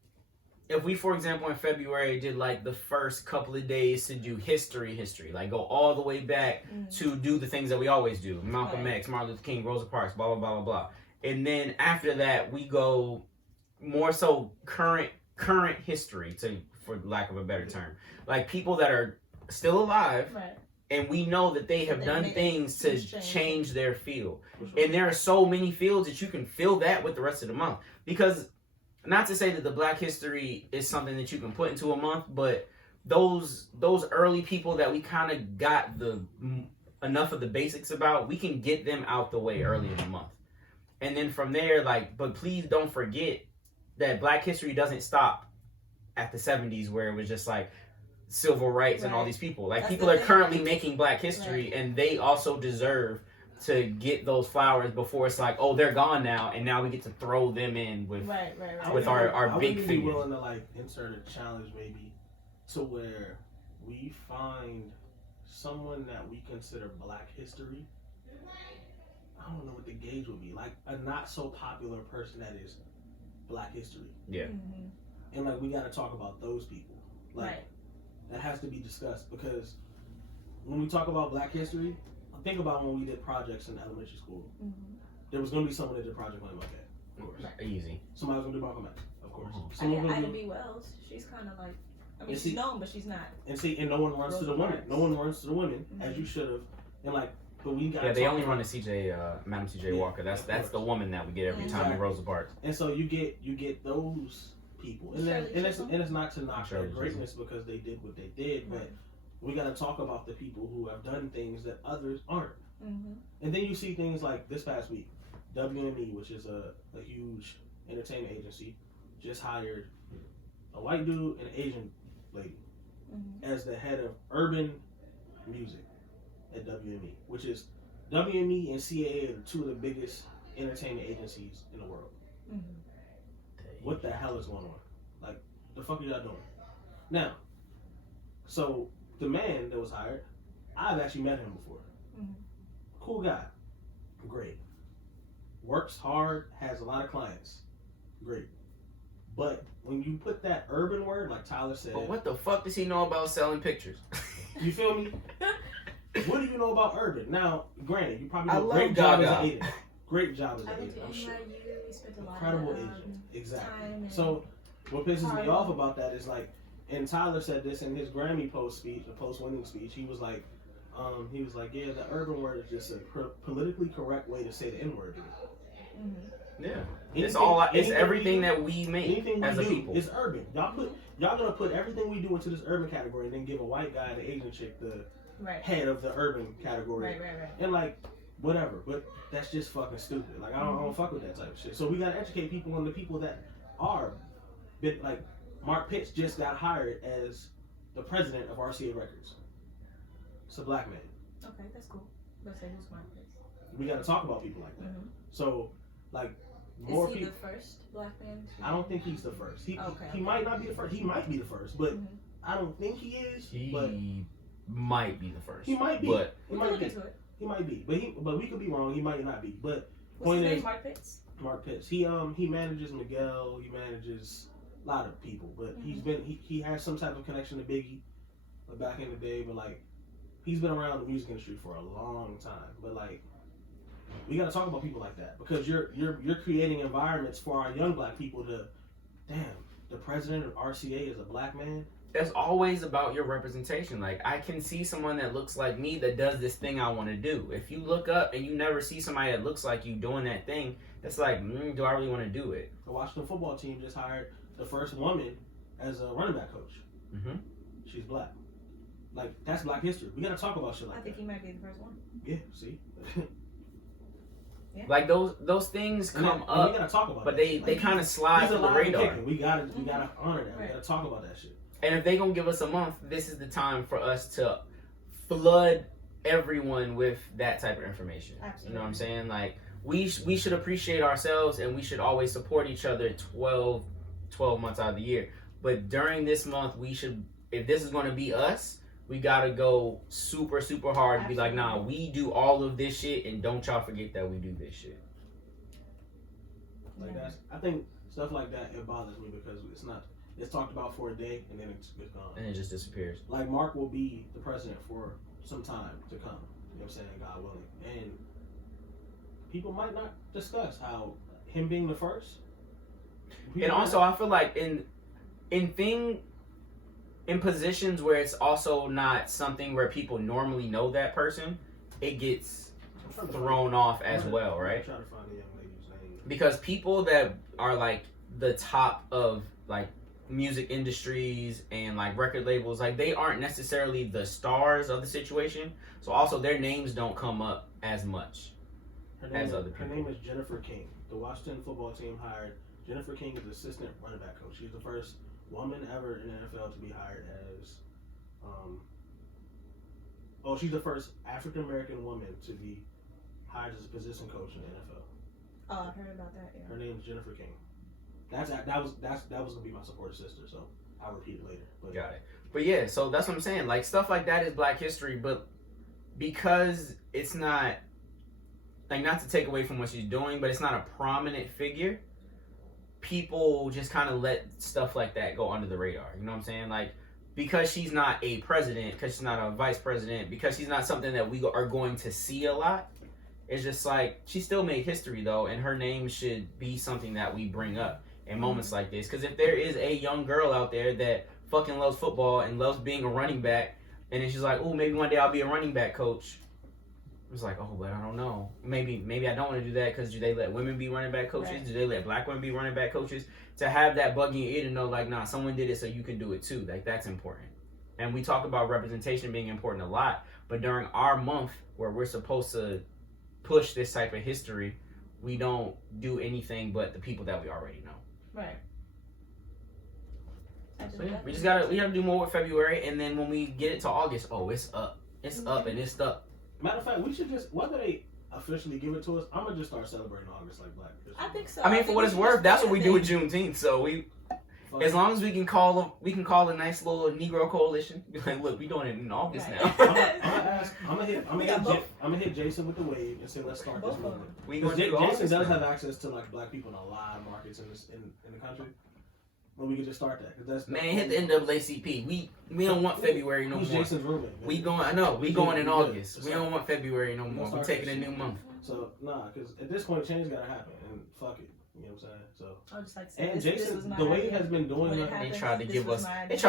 for example in February did like the first couple of days to do history, like go all the way back to do the things that we always do, Malcolm X, Martin Luther King, Rosa Parks, blah blah blah blah blah, and then after that we go more so current history, for lack of a better term, like people that are still alive, and we know that they have done things to change their field. And there are so many fields that you can fill that with the rest of the month. Because, not to say that the Black history is something that you can put into a month, but those early people that we kind of got enough of the basics about, we can get them out the way early in the month. And then from there, but please don't forget that Black history doesn't stop at the 70s where it was just like civil rights and all these people. Like, people are currently making Black history, and they also deserve to get those flowers before it's like, oh, they're gone now, and now we get to throw them in with our big figures. I would be willing to like insert a challenge maybe to where we find someone that we consider Black history. I don't know what the gauge would be. Like a not so popular person that is Black history. Yeah. And like we got to talk about those people. Like that has to be discussed, because when we talk about Black history, think about when we did projects in elementary school. There was going to be someone that did Project Money like that, of course. Easy. Somebody was going to do Malcolm X, of course. Ida B. Wells, she's kind of like, I mean, she's known, but she's not. And no one runs to the women. No one runs to the women, as you should have. And like, but we got. Yeah, they only run to Madam C.J. Walker. That's the woman that we get every time in Rosa Parks. And so you get those people, and it's not to knock their greatness because they did what they did, but we got to talk about the people who have done things that others aren't. And then you see things like this past week, WME, which is a huge entertainment agency, just hired a white dude and an Asian lady as the head of urban music at WME, which is WME and CAA are two of the biggest entertainment agencies in the world. What the hell is going on? Like, the fuck are y'all doing? Now, so the man that was hired, I've actually met him before. Cool guy. Great. Works hard, has a lot of clients. Great. But when you put that urban word, like Tyler said... But what the fuck does he know about selling pictures? You feel me? What do you know about urban? Now, granted, you probably do a great job as an agent. Great job as an agent, I'm sure. Incredible agent. Exactly. So, what pisses me off about that is like, and Tyler said this in his Grammy post-winning speech. He was like, yeah, the urban word is just a politically correct way to say the N-word. Yeah, it's everything that we make as a people. It's urban. Y'all gonna put everything we do into this urban category, and then give a white guy and an Asian chick the head of the urban category. Right. And like, whatever. But that's just fucking stupid. Like, I don't fuck with that type of shit. So we gotta educate people on the people that are, like, Mark Pitts just got hired as the president of RCA Records. It's a Black man. Okay, that's cool. Let's say who's Mark Pitts. We got to talk about people like that. So, like, more people. Is he the first Black man? I don't think he's the first. He might not be the first. He might be the first, but I don't think he is. He might be the first. He might be. But he might be. He might be. But we could be wrong. He might not be. But what's his name? Mark Pitts. Mark Pitts. He manages Miguel. He manages a lot of people. But he has some type of connection to Biggie back in the day. But like, he's been around the music industry for a long time. But like, we got to talk about people like that, because you're creating environments for our young Black people to, damn, the president of RCA is a Black man. it's always about your representation. Like, I can see someone that looks like me that does this thing I want to do. If you look up and you never see somebody that looks like you doing that thing, it's like, do I really want to do it? The Washington football team just hired the first woman as a running back coach. Mm-hmm. She's black. Like, that's Black history. We gotta talk about shit like I think that. he might be the first one. Yeah, see? Yeah. Like, those things come we up, gotta talk about but that they shit. kind of slide He's to the alive and radar. kicking. We gotta honor that. Right. We gotta talk about that shit. And if they gonna give us a month, this is the time for us to flood everyone with that type of information. Absolutely. You know what I'm saying? Like, we should appreciate ourselves, and we should always support each other 12 months out of the year. But during this month, we should, if this is going to be us, we got to go super, super hard and be like, nah, we do all of this shit, and don't y'all forget that we do this shit. Like, I think stuff like that, it bothers me because it's talked about for a day and then it's gone. And it just disappears. Like, Mark will be the president for some time to come. You know what I'm saying? God willing. And people might not discuss how him being the first. And also, I feel like in positions where it's also not something where people normally know that person, it gets thrown off as well, right? I'm trying to find the young lady's name. Because people that are like the top of like music industries and like record labels, like they aren't necessarily the stars of the situation, so also their names don't come up as much as other people. Her name is Jennifer King. The Washington football team hired Jennifer King as assistant running back coach. She's the first woman ever in the NFL to be hired as she's the first African American woman to be hired as a position coach in the NFL. Oh, I've heard about that. Yeah. Her name is Jennifer King. That was gonna be my support sister, so I'll repeat it later. But Got it. But yeah, so that's what I'm saying. Like, stuff like that is Black history, but because it's not, like, not to take away from what she's doing, but it's not a prominent figure, people just kind of let stuff like that go under the radar. You know what I'm saying? Like, because she's not a president, because she's not a vice president, because she's not something that we are going to see a lot, it's just like, she still made history, though, and her name should be something that we bring up in moments like this. Because if there is a young girl out there that fucking loves football and loves being a running back, and then she's like, oh, maybe one day I'll be a running back coach. It's like, oh, but I don't know. Maybe I don't want to do that, because do they let women be running back coaches? Right. Do they let black women be running back coaches? To have that bug in your ear to know, like, nah, someone did it, so you can do it too. Like, that's important. And we talk about representation being important a lot, but during our month where we're supposed to push this type of history, we don't do anything but the people that we already know. Right. So yeah, we gotta do more with February, and then when we get it to August, oh, it's up. It's up and it's up. Matter of fact, we should just, whether they officially give it to us, I'm gonna just start celebrating August like Black History. I think so. I mean, for what it's worth, that's what we do with Juneteenth. So as long as we can call a nice little Negro coalition. Be like, look, we doing it in August now. I'm gonna hit Jason with the wave and say, let's start this movement. Because Jason does have access to like black people in a lot of markets in the country. Well, we could just start that. That's man, hit the NAACP. We don't want February no more. Jason's roommate? We going in August. We don't want February no more. We're taking a new month. So because at this point, change gotta happen, and fuck it. You know what I'm saying? So I just like to say and this Jason, was my the way idea. he has been doing When it, happened, they tried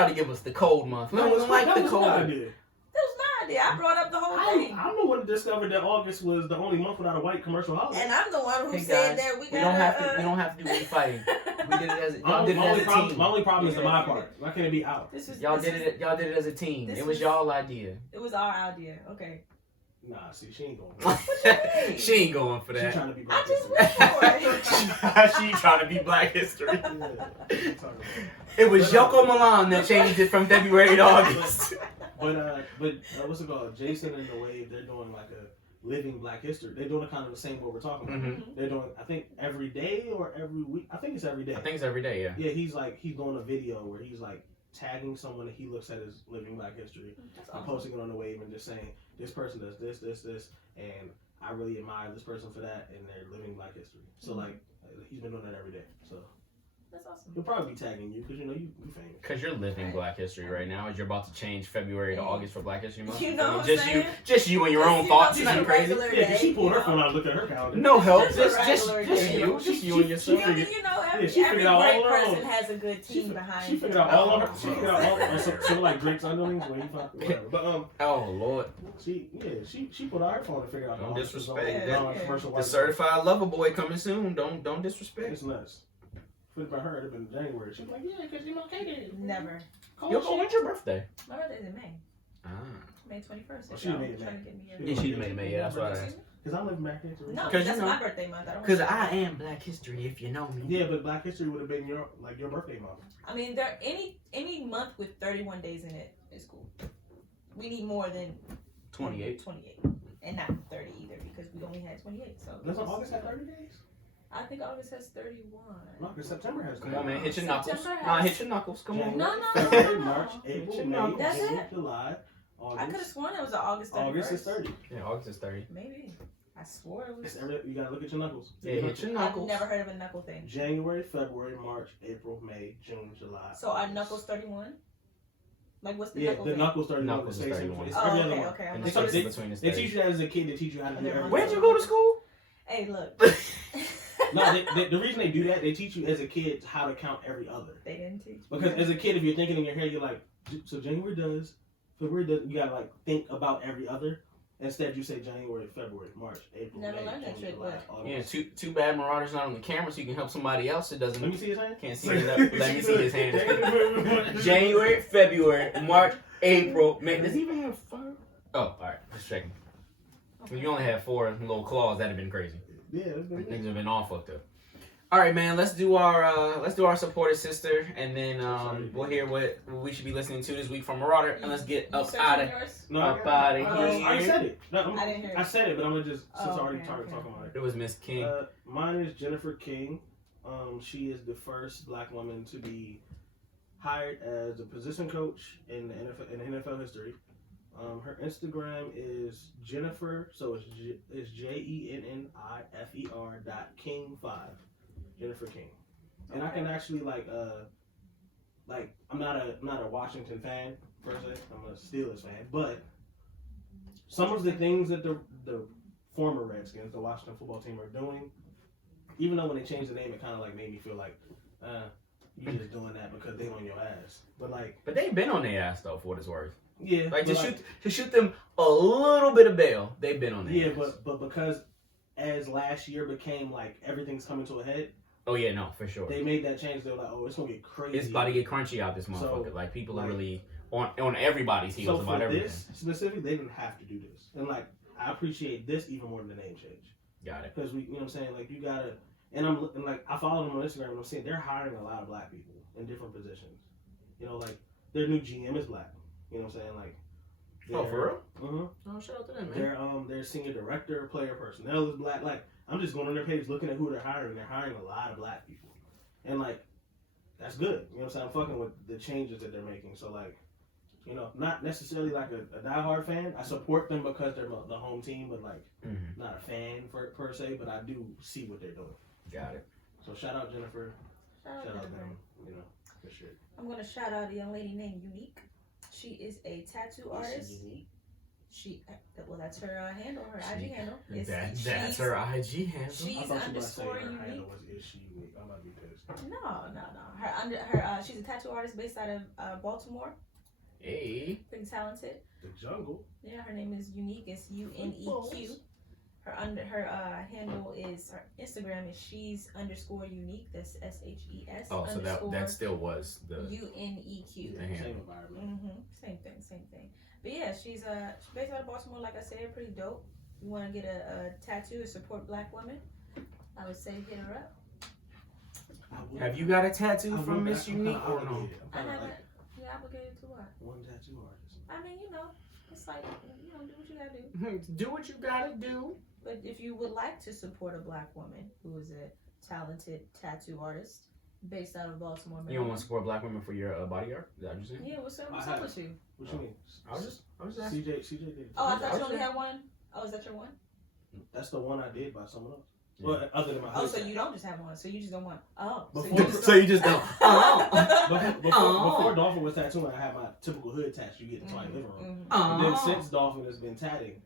to give us the cold month. We No, don't like the cold. idea. That was my idea. I brought up the whole thing. I'm the one that discovered that August was the only month without a white commercial holiday. And I'm the one who Hey said guys, that we don't have to do any fighting. We did it as a team. My only problem is the my part. Why can't it be out? Y'all did it as a team. It was y'all idea. It was our idea. Okay. Nah, see, she ain't going. She ain't going for that. She's trying to be black. I just went for it. She trying to be Black history. Yeah. It was Yoko Milan that changed it from February to August. But what's it called? Jason and the Wave, they're doing like a living Black history. They're doing kind of the same what we're talking about. Mm-hmm. They're doing, I think, every day or every week. I think it's every day. I think it's every day, yeah. Yeah, he's doing a video where he's like tagging someone that he looks at as living Black history and posting it on the Wave and just saying, this person does this, and I really admire this person for that, and they're living Black history. So like, he's been doing that every day. So That's awesome. He'll probably be tagging you because you famous. Because you're living Black History right now, as you're about to change February to August for Black History Month. You know what I'm just saying? you and your own thoughts. Isn't that crazy? Yeah, because she pulled her phone out and looked at her calendar. No help, Just just you and yourself. I mean, you know, every she figured out great all her person own. has a good team behind. She figured out all of her. She figured out all. So like Drake's underlings when he fucked whatever. But Oh Lord, she put out her phone and figured out. Don't all this was disrespect on that. commercial the white certified lover boy coming soon. Don't disrespect. It's nuts. If it by her, it'd been January. She's like, yeah, because Katie. Never. Yoko, when's your birthday? My birthday's in May. Ah. May 21st. Oh, she made it May. Yeah, she's made May. Yeah, that's what I asked. Because I live Black History. No, 'Cause that's you know- my birthday month. Because I am Black History, if you know me. Yeah, but Black History would have been your birthday month. I mean, any month with 31 days in it is cool. We need more than 28. 28. And not 30 either, because we only had 28. So Doesn't August have 30 days? I think August has 31. No, because September has 30. Come on, man. Hit your knuckles. September Nah, has- hit your knuckles. Come on. No. February, March, April, Hit your May, knuckles. That's June, it? July, I could have August. sworn it was an August 31st. August is 30. Yeah, August is 30. Maybe. I swore it was. You gotta look at your knuckles. Yeah, hit your I've knuckles. never heard of a knuckle thing. January, February, March, April, May, June, July. So are August. knuckles 31? Like, what's the Yeah, knuckle the thing? knuckles 31. Knuckles is It's 31. It's Oh, every okay, other one. okay. I'm And like, the they- difference between is They 30. teach you that as a kid. They teach you how to do everything. Where'd you go to school? Hey, look. No, the reason they do that, they teach you as a kid how to count every other. They didn't teach me. Because as a kid, if you're thinking in your head, you're like, so January does, February does. You gotta like think about every other. Instead, you say January, February, March, April, Never May, learned that June, shit, July, but- August. Yeah, too bad Marauder's not on the camera so you can help somebody else that doesn't. Let me see his hand. Can't see his let me see his hand. January, February, March, April, May. Does he even have 5? Oh, alright. Just checking. If you only had 4 little claws, that'd have been crazy. Yeah, that's been Things have been all fucked up. All right, man. Let's do our supported sister, and then we'll hear what we should be listening to this week from Marauder, and let's get up out of No, up outta I already here. said it. No, I didn't hear I it. said it, but I'm gonna just since I already okay, started okay. talking about it. It was Miss King. Mine is Jennifer King. She is the first Black woman to be hired as a position coach in the NFL history. Her Instagram is Jennifer, so it's JENNIFER.King5. Jennifer King. And I can actually like I'm not a Washington fan per se. I'm a Steelers fan, but some of the things that the former Redskins, the Washington football team, are doing, even though when they changed the name, it kind of like made me feel like you just doing that because they on your ass. But they've been on their ass though, for what it's worth. Yeah, Like to shoot them a little bit of bail, they've been on their ass. but because as last year became like everything's coming to a head, Oh yeah, no, for sure. they made that change. They're like, oh, it's gonna get crazy. It's about to get crunchy out this motherfucker. So, like people are like- really on everybody's heels So about for everything. this specifically, they didn't have to do this, and like I appreciate this even more than the name change. Got it. Because you know what I'm saying, like you gotta, and like I follow them on Instagram and I'm seeing they're hiring a lot of Black people in different positions. You know, like their new GM is Black. You know what I'm saying, like. Oh, for real? Mm-hmm. Oh, shout out to them, man. Their senior director, player personnel is Black. Like I'm just going on their page looking at who they're hiring. They're hiring a lot of Black people, and like that's good. You know what I'm saying? I'm fucking with the changes that they're making. So like, you know, not necessarily like a diehard fan. I support them because they're the home team, but like not a fan per se. But I do see what they're doing. Got it. So shout out Jennifer. Shout out Shout out Jennifer. them. You know, for sure. I'm going to shout out a young lady named Unique. She is a tattoo artist. That's her handle, her IG handle. That's her IG handle. She's I thought you were about to say underscore her handle unique. was is she unique. I'm about to be pissed. No. She's a tattoo artist based out of Baltimore. Hey. Pretty talented. The jungle. Yeah, her name is Unique. It's UNEQ. Her handle is, her Instagram is she's_unique. That's SHES. Oh, so that still was the UNEQ. the handle. Same environment. Same thing. But yeah, she's based out of Baltimore. Like I said, pretty dope. You want to get a tattoo to support Black women? I would say hit her up. Have you got a tattoo from Miss Unique or no? I haven't. You obligated to what? One tattoo artist. I mean, it's like do what you gotta do. Do what you gotta do. But if you would like to support a Black woman who is a talented tattoo artist based out of Baltimore, You don't want to support Black women for your body art? Is that what you're saying? Yeah, what's up with you? What you mean? I was just asking. CJ did. Oh, I thought you only had one. Oh, is that your one? That's the one I did by someone else. Well, other than my Oh, hood so tat. you don't just have one. So you just don't want. Oh. Before- So you just don't. Before Dolphin was tattooing, I had my typical hood tat you get in the living room. And then since Dolphin has been tatting.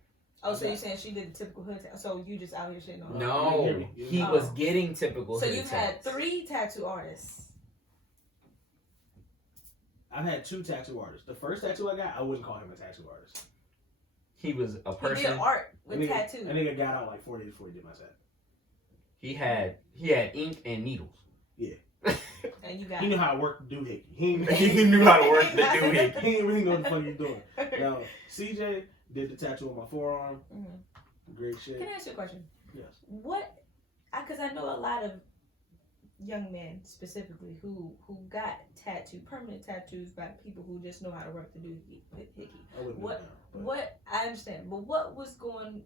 Oh, so you're saying she did the typical hood tattoo? So you just out here shitting on her? No, he was getting typical. So hood you've had tats. 3 tattoo artists. I've had 2 tattoo artists. The first tattoo I got, I wouldn't call him a tattoo artist. He was a He person. did art with tattoos. I think I got out like 4 days before he did my tat. He had ink and needles. And you got. He knew how to work the doohickey. He knew how to work the doohickey. He didn't really know what the fuck he was doing. Now, CJ did the tattoo on my forearm. Great shit. Can I ask you a question? Yes. What? Because I know a lot of young men specifically who got permanent tattoos by people who just know how to work the doohickey. What I understand, but what was going?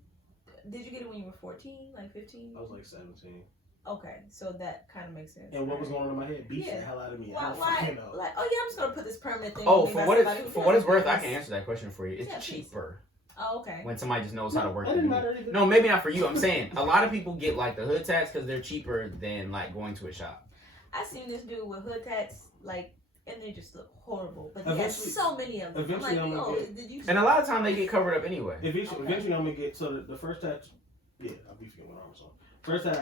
Did you get it when you were 14, like 15? I was like 17. Okay, so that kind of makes sense. And what was going on in my head? Beats the hell out of me. Why? Like, oh yeah, I'm just gonna put this permanent thing. Oh, on me for by what somebody it's who for what it's knows worth, this. I can answer that question for you. It's Yeah, cheaper Oh, okay. when somebody just knows how to work. That didn't matter either. No, maybe not for you. I'm saying a lot of people get like the hood tats because they're cheaper than like going to a shop. I seen this dude with hood tats, like, and they just look horrible. But he has Eventually- so many of them. I'm eventually like, I'm gonna yo, get- did you? And a lot of time they get covered up anyway. Eventually I'm gonna get the first tattoo. Yeah, I'll be forgetting what arm was on. First that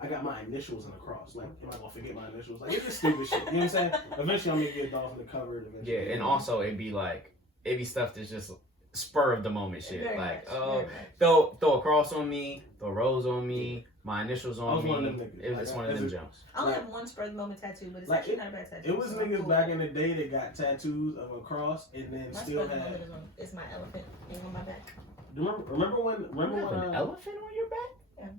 I got my initials in a cross. Like, am I gonna forget my initials? Like, it's just stupid shit. You know what I'm saying? Eventually I'm gonna get Dolphin to cover it. Eventually. Yeah, and also it'd be stuff that's just spur of the moment shit. Very Like, much, oh, very much. throw a cross on me, throw a rose on me, my initials I on was me. one of them niggas. It's one of them jumps. I only Like- have one spur of the moment tattoo, but it's Like, actually not a bad tattoo. It was so niggas cool. back in the day that got tattoos of a cross and then My spur still of the moment had. is my elephant thing on my back. Remember when? You have an elephant on your back?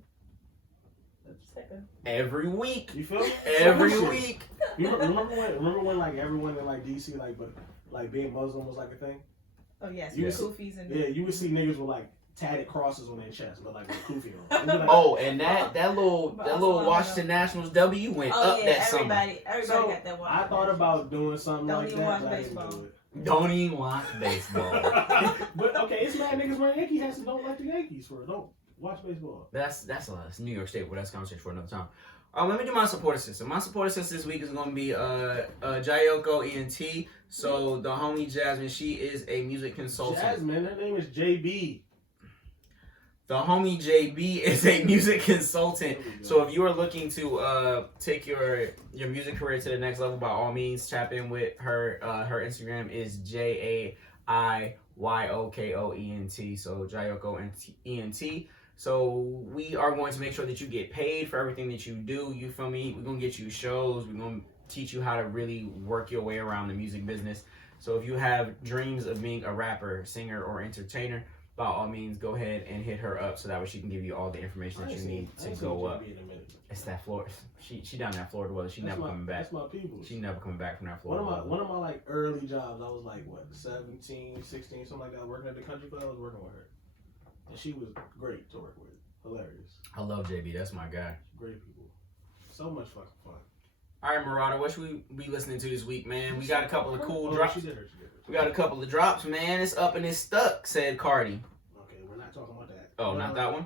It's like a, Every week. You feel me? Every Shit. week. You remember when like everyone in like DC like being Muslim was like a thing? oh yes, You with was- kufis and Yeah, you would see niggas with like tatted crosses on their chest, but like with kufi on. It'd be like, Oh, and that little But also, Washington Nationals W went oh up yeah, that summer. everybody So, got that one. I thought about doing something Don't like even that, watch but I didn't baseball. do it. Don't even watch baseball. But okay, it's mad niggas wearing Yankee hats and don't like the Yankees for it. Don't watch baseball. That's New York State, but that's a conversation for another time. Let me do my supporter system. My supporter system this week is going to be Yoko ENT. So the homie Jasmine, she is a music consultant. Jasmine, her name is JB. The homie JB is a music consultant. There we go. So if you are looking to take your music career to the next level, by all means, tap in with her. Her Instagram is JAIYOKOENT. So Jayoko ENT. So we are going to make sure that you get paid for everything that you do. You feel me? We're gonna get you shows. We're gonna teach you how to really work your way around the music business. So if you have dreams of being a rapper, singer, or entertainer, by all means, go ahead and hit her up so that way she can give you all the information that you need to go up. It's that Florida. She down in that Florida weather. She never coming back. That's my people. She never coming back from that Florida weather. One of my like early jobs, I was like what 17, 16, something like that, working at the country club. I was working with her, and she was great to work with. Hilarious. I love JB. That's my guy. Great people. So much fucking fun. All right, Marauder, what should we be listening to this week, man? We got a couple of cool Oh, drops. She did her. We got a couple of drops, man. It's up and it's stuck, said Cardi. Okay, we're not talking about that. Oh, not that one?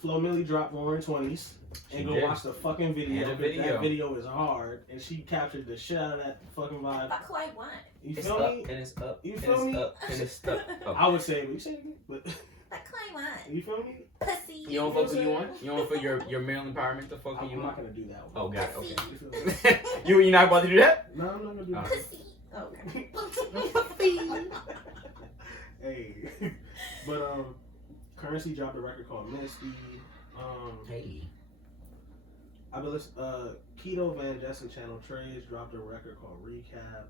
Flo Milli dropped Roaring 20s. And She go did. watch the fucking video. And the 'cause video. That video is hard. And she captured the shit out of that fucking vibe. Not quite one. You It's feel up me? and it's up You and feel it's me? up and it's stuck. Oh. I would say, but you say it again. But Not quite one. you feel me? Pussy. You don't fuck who you want? You don't feel your male empowerment to fuck who I'm you not want? gonna do that one. Oh, got it. You feel me? Okay. You're not about to do that? No, I'm not gonna do that. Pussy. Okay. Hey, but Currency dropped a record called Misty. Hey. I've been listening. Keto Van Jessen Channel Trades dropped a record called Recap.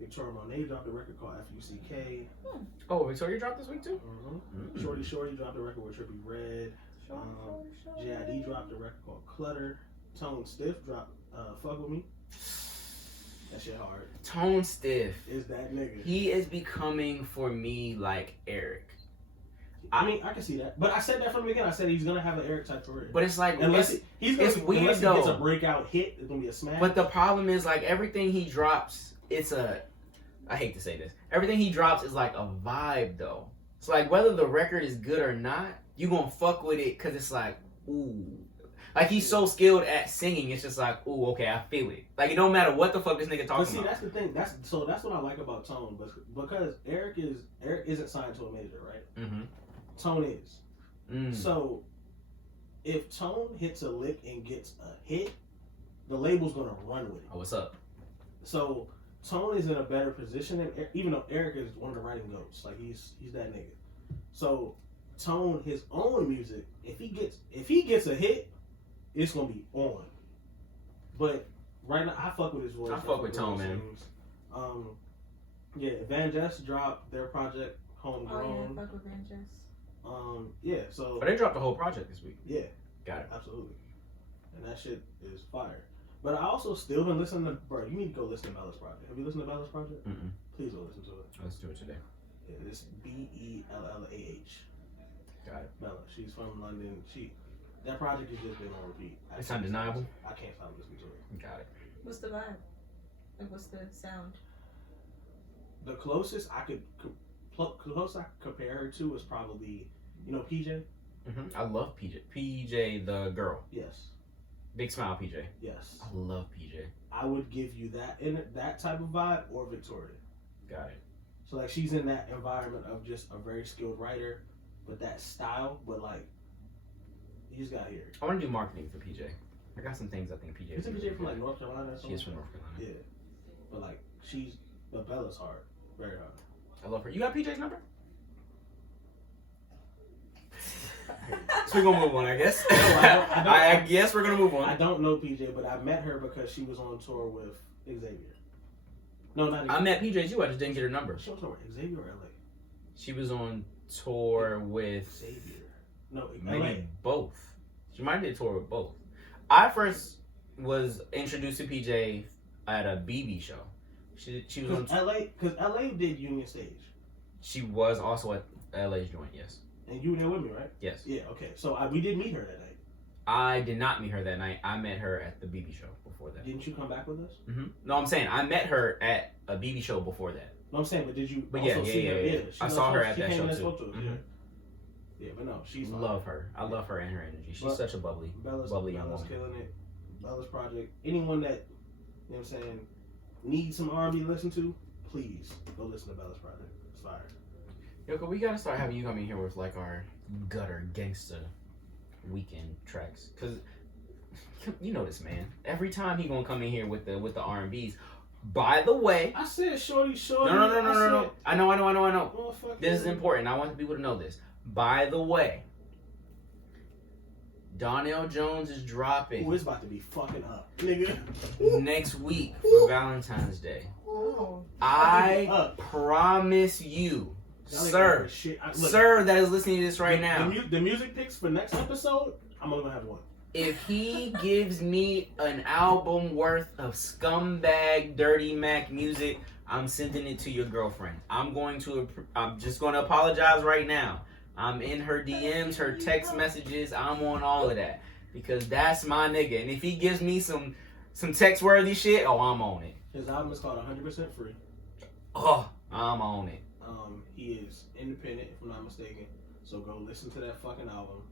Victoria Monet dropped a record called FUCK. Oh, Victoria dropped this week too? Mm-hmm. Shorty dropped a record with Trippie Redd. JID dropped a record called Clutter. Tone Stiff dropped Fuck With Me. That shit hard. Tone Stiff. Is that nigga? He is becoming for me like Eric. I mean, I can see that. But I said that from the beginning. I said he's gonna have an Eric type career. But it's like Unless he's gonna, it's weird unless he though. gets a breakout hit, it's gonna be a smash. But the problem is like everything he drops, I hate to say this. Everything he drops is like a vibe though. It's like whether the record is good or not, you gonna fuck with it because it's like ooh. Like, he's so skilled at singing, it's just like, ooh, okay, I feel it. Like, it don't matter what the fuck this nigga talking But see, about. that's the thing. That's what I like about Tone, but because Eric isn't signed to a major, right? Mm-hmm. Tone is. Mm. So if Tone hits a lick and gets a hit, the label's gonna run with it. Oh, what's up? So Tone is in a better position than even though Eric is one of the writing goats. Like he's that nigga. So Tone, his own music, if he gets a hit, it's gonna be on. But right now, I fuck with his voice. I fuck with Tone, man. Yeah, Van Jess dropped their project Homegrown. Oh yeah, fuck with Van Jess. Yeah, so. But they dropped the whole project this week. Yeah. Got it. Absolutely. And that shit is fire. But I also still been listening to, bro, you need to go listen to Bella's project. Have you listened to Bella's project? Mm-mm. Please go listen to it. Let's do it today. Yeah, it's Bellah. Got it. Bella. She's from London. That project has just been on repeat. It's undeniable. I can't stop listening to it. Got it. What's the vibe? Like, what's the sound? The closest I could compare her to is probably, PJ? Mm-hmm. I love PJ. PJ the girl. Yes. Big smile, PJ. Yes. I love PJ. I would give you that type of vibe or Victoria. Got it. So like she's in that environment of just a very skilled writer, but that style, but like you just got here. I want to do marketing for PJ. I got some things I think PJ. Isn't PJ from like North Carolina or something? She is from North Carolina. Yeah, but like but Bella's hard, very hard. I love her. You got PJ's number? So we're gonna move on, I guess. I guess we're gonna move on. I don't know PJ, but I met her because she was on tour with Xavier. No, not Xavier. I met PJ too. I just didn't get her number. She was on tour with Xavier or LA? She was on tour with Xavier. No, maybe LA. both. She might have did a tour with both. I first was introduced to PJ at a BB show. She was on because LA did Union Stage. She was also at LA's joint, yes. And you were there with me, right? Yes. Yeah, okay. So we did meet her that night. I did not meet her that night. I met her at the BB show before that. Didn't you come back with us? Mm-hmm. No, I'm saying I met her at a BB show before that. No, I'm saying, but did you But also see her? yeah. I saw her at that show too. Mm-hmm. Yeah, but no, she's fine. Love her. I love her and her energy. She's such a bubbly young Bella's woman. killing it. Bella's project. Anyone that, you know what I'm saying, needs some R&B to listen to, please go listen to Bella's project. It's fire. Yoko, we gotta start having you come in here with like our gutter gangsta weekend tracks, cause you know this man. Every time he gonna come in here with the R&Bs. By the way, I said shorty. No. I know. Motherfucker. This is important. I want people to know this. By the way, Donnell Jones is dropping. Ooh, it's about to be fucking up, nigga. Next week for Valentine's Day. Oh. I promise you, sir, sir that is listening to this right now. The music picks for next episode, I'm only gonna have one. If he gives me an album worth of scumbag Dirty Mac music, I'm sending it to your girlfriend. I'm just going to apologize right now. I'm in her DMs, her text messages. I'm on all of that because that's my nigga. And if he gives me some text worthy shit, oh, I'm on it. His album is called 100% Free. Oh, I'm on it. He is independent, if I'm not mistaken. So go listen to that fucking album.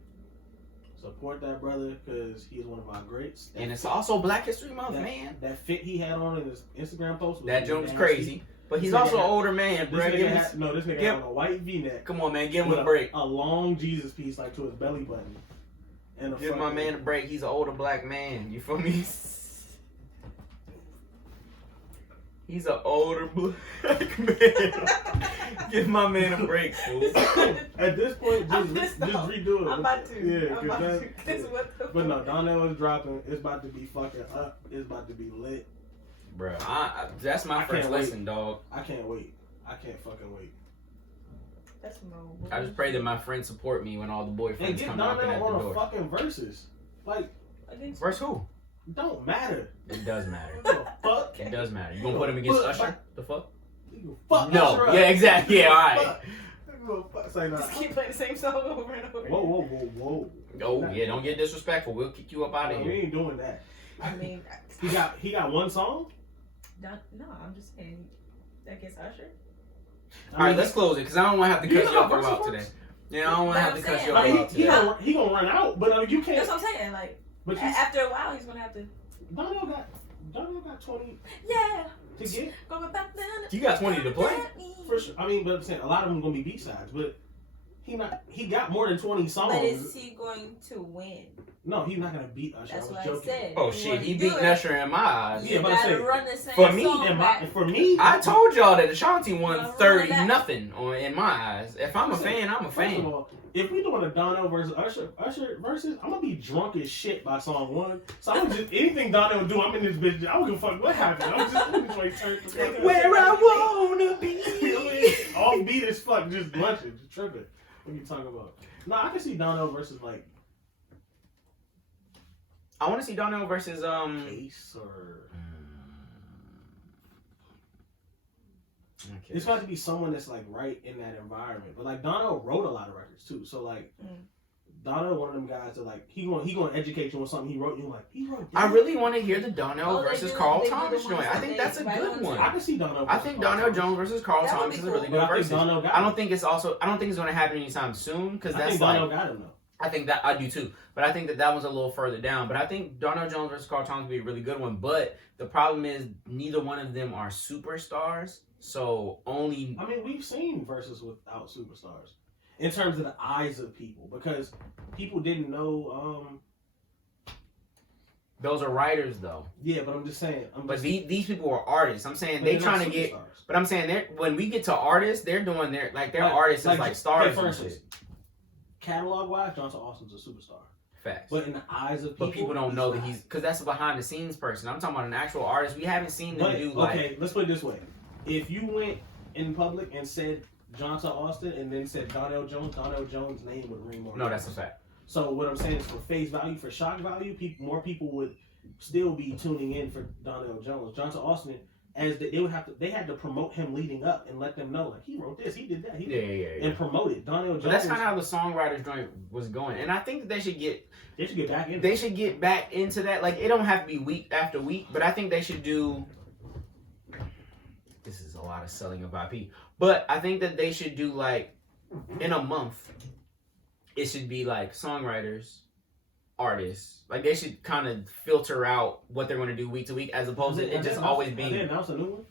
Support that brother because he is one of our greats. And it's also Black History Month, man. That fit he had on in his Instagram post was that joke was crazy. But he's also an older man, bro. This nigga had on a white V-neck. Come on, man. Give him a break. A long Jesus piece like to his belly button. And give my man a break. He's an older black man. You feel me? He's an older black man. Give my man a break, fool. At this point, just redo it. I'm about to. Yeah, but no, Donnell is dropping. It's about to be fucking up. It's about to be lit. Bro, that's my first listen, dog. I can't wait. I can't fucking wait. That's no. I just pray that my friends support me when all the boyfriends come knocking at the door. And get Donnell on a fucking verses. Like, verse who? Don't matter. It does matter. Fuck. It does matter. You gonna put him against Usher? The fuck? Fuck no. Usher yeah, exactly. Yeah, alright. Just keep playing the same song over and over. Whoa. Oh, yeah, don't get disrespectful. We'll kick you up out of here. We ain't doing that. I mean, he got one song? No, I'm just saying. I guess Usher. Alright, let's close it because I don't want to have to cut you up out today. Yeah, I don't want to have to cut you I mean, off. he gonna run out, but I mean, you can't. That's what I'm saying. Like, But after a while, he's gonna have to. Donnell got 20 Yeah. to get. Going back then. You got 20 to play. For sure. I mean, but I'm saying a lot of them gonna be B-sides, but he got more than 20 songs. But is he going to win? No, he's not gonna beat Usher. That's I was what joking. I said. Oh shit, he beat Usher in my eyes. Yeah, You but I gotta say, run the same for me, song back. For me, I told y'all that Ashanti won Run 30 that. nothing in my eyes. If I'm a fan, I'm a First fan. of all, if we doing a Donnell versus Usher versus, I'm gonna be drunk as shit by song 1. So I'm just anything Donnell do, I'm in this bitch. I don't give a fuck what happened. I'm just like Where I wanna be. All beat as fuck, just blushing, just tripping. What are you talking about? No, I can see Donnell versus like I want to see Donnell versus Ace or. Okay. It's got to be someone that's like right in that environment. But like Donnell wrote a lot of records too, so like Donnell, one of them guys that like he gonna educate you on something he wrote. You like he wrote. That. I really want to hear the Donnell versus they Carl do the Thomas ones joint. I that think they that's a write good on one. I can see Donnell. I think Donnell Jones versus Carl That would Thomas be is a really cool. good But I think versus. Donnell got I him. don't think it's going to happen anytime soon because I that's think like Donnell got him though. I think that I do too, but I think that one's a little further down. But I think Donnell Jones versus Carl Thomas would be a really good one. But the problem is neither one of them are superstars, so only. I mean, we've seen verses without superstars in terms of the eyes of people because people didn't know. Those are writers though. Yeah, but I'm just saying. These people are artists. I'm saying they trying to get. But I'm saying they when we get to artists, they're doing their artists as like stars and shit. Catalog wise, Johnson Austin's a superstar. Facts. But in the eyes of people, But people don't know that he's because that's a behind the scenes person. I'm talking about an actual artist. We haven't seen them do like. Okay, let's put it this way: if you went in public and said Johnson Austin and then said Donnell Jones' name would ring more. No, that's a fact. So what I'm saying is, for face value, for shock value, more people would still be tuning in for Donnell Jones. Johnson Austin, as they had to promote him leading up and let them know like he wrote this, he did that, and promote it. Donnell Jones. But that's kind of how the songwriters joint was going, and I think that they should get back in. They should get back into that. Like it don't have to be week after week, but I think they should do. This is a lot of selling of IP, but I think that they should do like in a month. It should be like songwriters, artists. Like they should kind of filter out what they're going to do week to week, as opposed to it just always being. Did they announce a new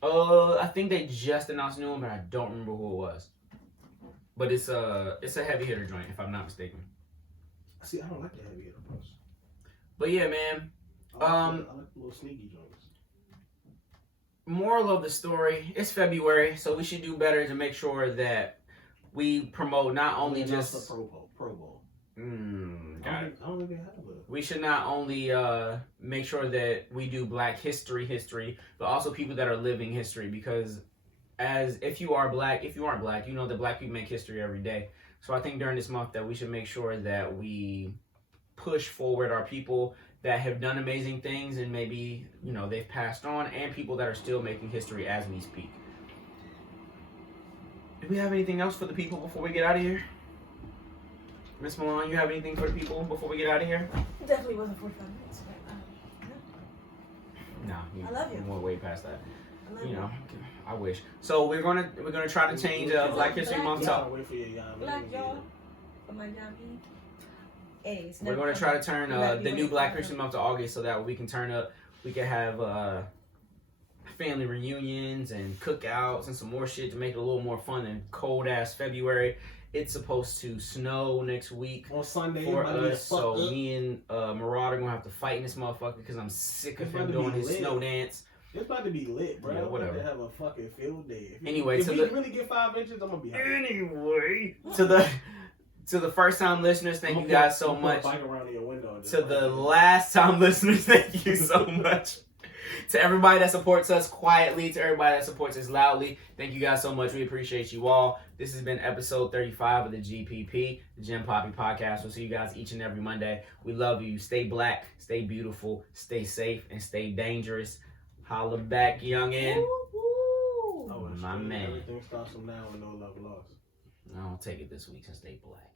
one? I think they just announced a new one, but I don't remember who it was. But it's a heavy hitter joint, if I'm not mistaken. See, I don't like the heavy hitter post. But yeah, man. I like the little sneaky joints. Moral of the story: it's February, so we should do better to make sure that we promote not only just the Pro Bowl. Got it. I don't think they have it. We should not only make sure that we do Black history, but also people that are living history. Because if you aren't black, you know that black people make history every day. So I think during this month that we should make sure that we push forward our people that have done amazing things and maybe, they've passed on, and people that are still making history as we speak. Do we have anything else for the people before we get out of here? Miss Malone, you have anything for the people before we get out of here? Definitely wasn't 45 minutes, but No, I love you. We're way past that. I love you. I wish. So we're gonna try to change Black History Month up. Black y'all, for my Yami. Hey, We're gonna try to turn the new Black History Month to August, so that we can turn up. We can have family reunions and cookouts and some more shit to make it a little more fun than cold ass February. It's supposed to snow next week on Sunday for us, so me and Marauder gonna have to fight in this motherfucker because I'm sick of him doing his snow dance. It's about to be lit, bro. Yeah, whatever. I'm about to have a fucking field day. Anyway, if we really get 5 inches, I'm gonna be happy. Anyway, to the first time listeners, thank you guys so much. To the last time listeners, thank you so much. To everybody that supports us quietly, to everybody that supports us loudly, thank you guys so much. We appreciate you all. This has been episode 35 of the GPP, the Jim Papi Podcast. We'll see you guys each and every Monday. We love you. Stay black, stay beautiful, stay safe, and stay dangerous. Holla back, youngin'. Oh, my man. Everything starts from now and no love lost. I don't take it this week, so stay black.